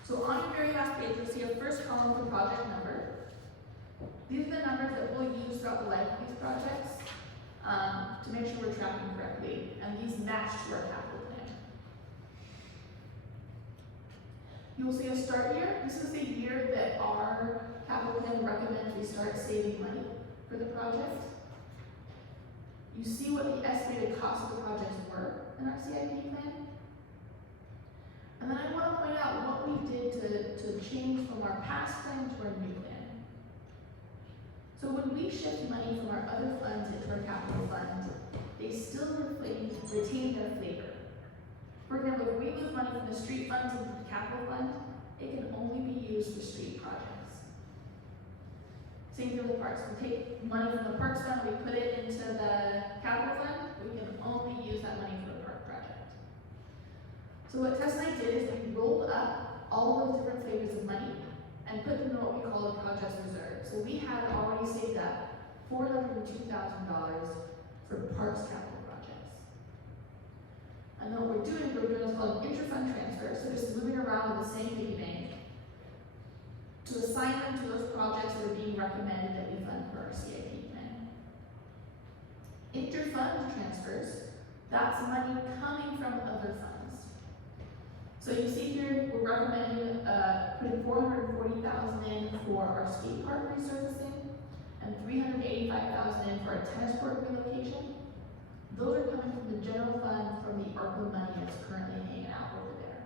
So on your very last page, you'll see a first column for project number. These are the numbers that we'll use throughout the life of these projects to make sure we're tracking correctly, and these match to our capital plan. You will see a start year. This is the year that our capital plan recommends we start saving money for the project. You see what the estimated cost of the projects were in our CIP plan. And then I want to point out what we did to change from our past plan to our new plan. So when we shift money from our other funds into our capital fund, they still retain their flavor. For example, if we move money from the street funds into the capital fund, it can only be used for street projects. Same thing with parks. We take money from the parks fund, we put it into the capital fund, we can only use that money for the park project. So what Tess and I did is we rolled up all those different flavors of money and put them in what we call a project reserve. So we had already saved up $402,000 for parks capital projects. And then what we're doing is called an inter-fund transfer, so just moving around with the same piggy bank to assign them to those projects that are being recommended that we fund for our CIP plan. Inter-fund transfers, that's money coming from other funds. So you see here, we're recommending putting $440,000 in for our skate park resurfacing and $385,000 in for our tennis court relocation. Those are coming from the general fund from the ARPA money that's currently hanging out over there.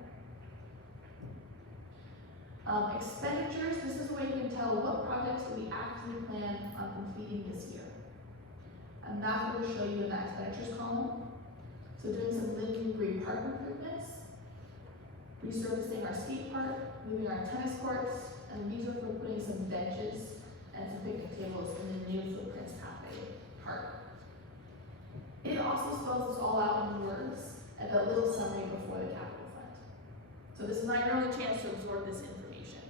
Expenditures, this is the way you can tell what projects do we actually plan tablet to show you in the expenditures column. So doing some Lincoln Green Park improvements, resurfacing our skate park, moving our tennis courts, and these are for putting some benches and some picnic tables in the new Footprints Cafe park. It also spells this all out in words at that little summary before the capital fund. So this is not your only chance to absorb this information.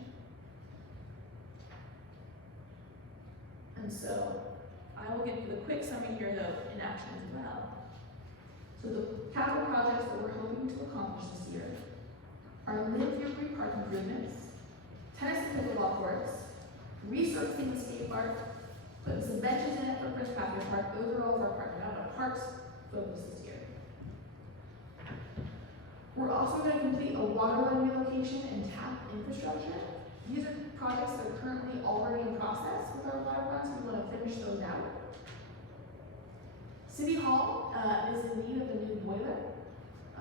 And so I will give you the quick summary here though in action as well. So the capital projects that we're hoping to accomplish this year are Lincoln Green Park improvements, tennis and pickleball courts, resurfacing the skate park, putting some benches in it for Footprints Cafe Park. Those are all of our parks focus this year. We're also going to complete a water line relocation and tap infrastructure. These are projects that are currently already in process with our water funds. We want to finish those out. City Hall is in need of a new boiler.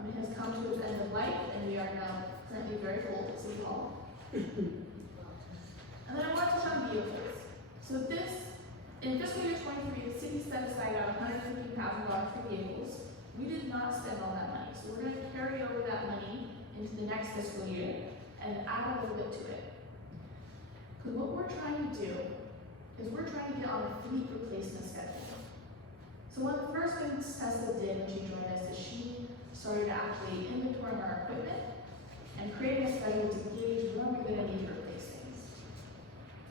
It has come to its end of life, and we are now currently very full at City Hall. And then I want to touch on vehicles. So in fiscal year 23, the city set aside out $150,000 for vehicles. We did not spend all that money, so we're going to carry over that money into the next fiscal year and add a little bit to it. Because what we're trying to do is we're trying to get on a fleet replacement schedule. So one of the first things Tessa did when she joined us is she started actually inventorying our equipment and creating a schedule to gauge when we're going to need to replace things.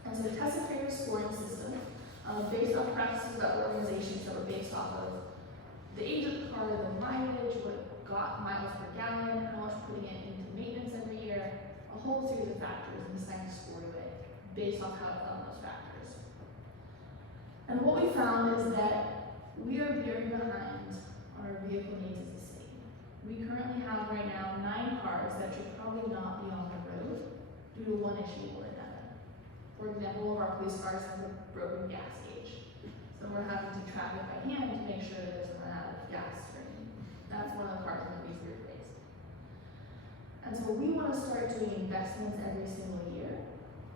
And so Tessa created a scoring system based on practices of organizations that were based off of the age of the car, the mileage, what it got miles per gallon, how much putting it into maintenance every year, a whole series of factors, and assigned a score to it based on how it found those factors. And what we found is that we are very behind on our vehicle needs as a city. We currently have right now 9 cars that should probably not be on the road due to one issue or another. For example, one of our police cars has a broken gas gauge. So we're having to track it by hand to make sure that it doesn't run out of gas stream. That's one of the cars that needs to be replaced. And so we want to start doing investments every single year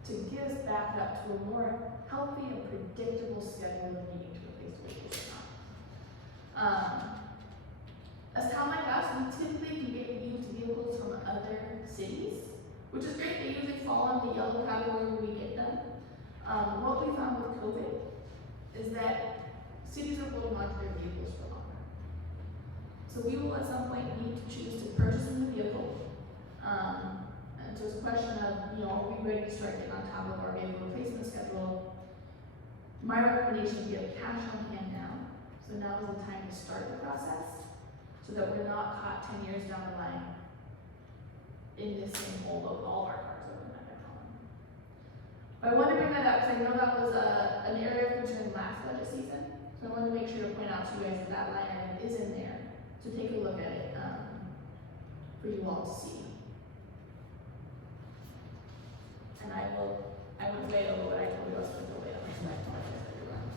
to get us back up to a more healthy and predictable schedule of needing to replace vehicles. A town like us, we typically can get used vehicles from other cities, which is great. They usually fall in the yellow category when we get them. What we found with COVID is that cities are holding on to their vehicles for longer. So we will at some point need to choose to purchase a new vehicle. And so it's a question of, are we ready to start getting on top of our vehicle replacement schedule? My recommendation would be to have cash on hand now. So now is the time to start the process so that we're not caught 10 years down the line in this same hole of all our cars over in that column. But I wanted to bring that up because I know that was an area of concern last budget season. So I wanted to make sure to point out to you guys that that line item is in there. So take a look at it for you all to see. And I went way over what I told you I was going to go way over, so I apologize everyone.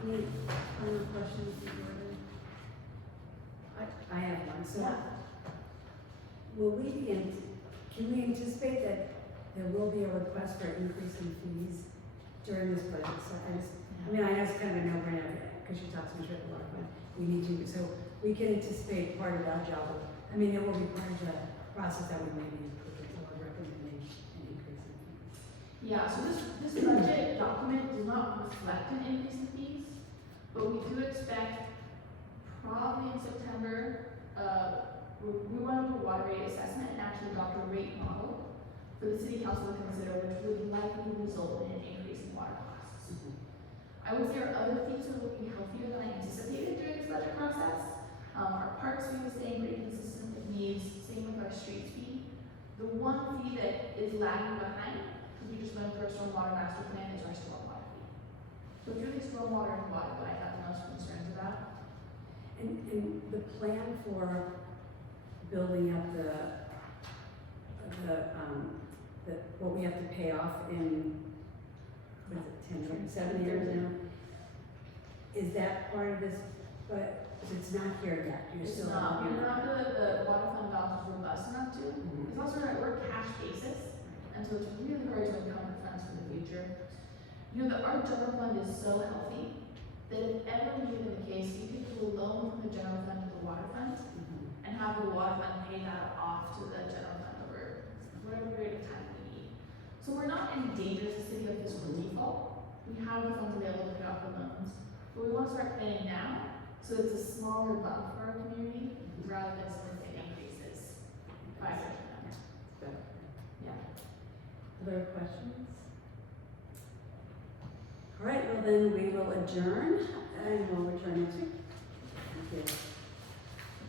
Any other questions, Jordan? I have one. So, can we anticipate that there will be a request for increase in fees during this budget? So I know it's kind of a no-brainer because she talks to me about a lot of fun. We need to, so we can anticipate part of our job. It will be part of the process that we may be looking for recommending an increase in fees. Yeah, so this budget document does not reflect an increase in fees, but we do expect probably in September, we want to do a water rate assessment and actually adopt a rate model for the city council to consider, which would likely result in an increase in water costs. I would say our other fees are looking healthier than I anticipated during this budget process. Our parks fee is staying pretty consistent with needs, same with our streets fee. The one fee that is lagging behind, because we just went through our stormwater master plan, is our stormwater fee. So it's really stormwater and water that I have the most concerns about. And the plan for building up what we have to pay off in, 10 years, 7 years now? Is that part of this, but it's not here yet, you're It's still. not, we're not the water fund balance is robust enough to. It's also we're cash basis, and so it's really hard to encumber funds for the future. Our general fund is so healthy that if ever needed in the case, you could do a loan from the general fund to the water fund and have the water fund pay that off to the general fund over whatever period of time we need. So we're not in danger as a city of fiscal default. We have the funds available to pay off the loans, but we want to start paying now, so it's a smaller bump for our community rather than significant increases 5 years from now. Other questions? All right, well then we will adjourn and we'll return next week. Thank you.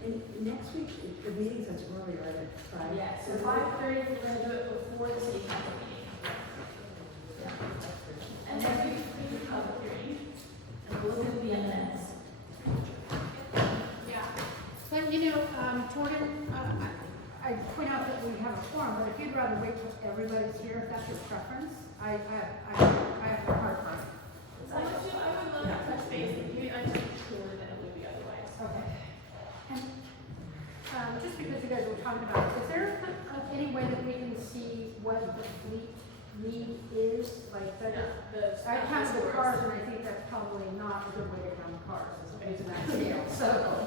And next week, the meeting starts earlier at 5. Yeah, so 5:30, we're gonna do it before the city council meeting. Yeah. And then we do public hearing, and we'll look at the amendments. Yeah. But you know, Jordan, I point out that we have a forum, but if you'd rather wait till everybody's here, if that's your preference, I have a hard time. So I would love to touch base with you, I'm just sure that it would be otherwise. Okay. And, just because you guys were talking about, is there any way that we can see what the fleet need is? Like, that, I counted the cars and I think that's probably not a good way to count the cars, is based on that scale, so.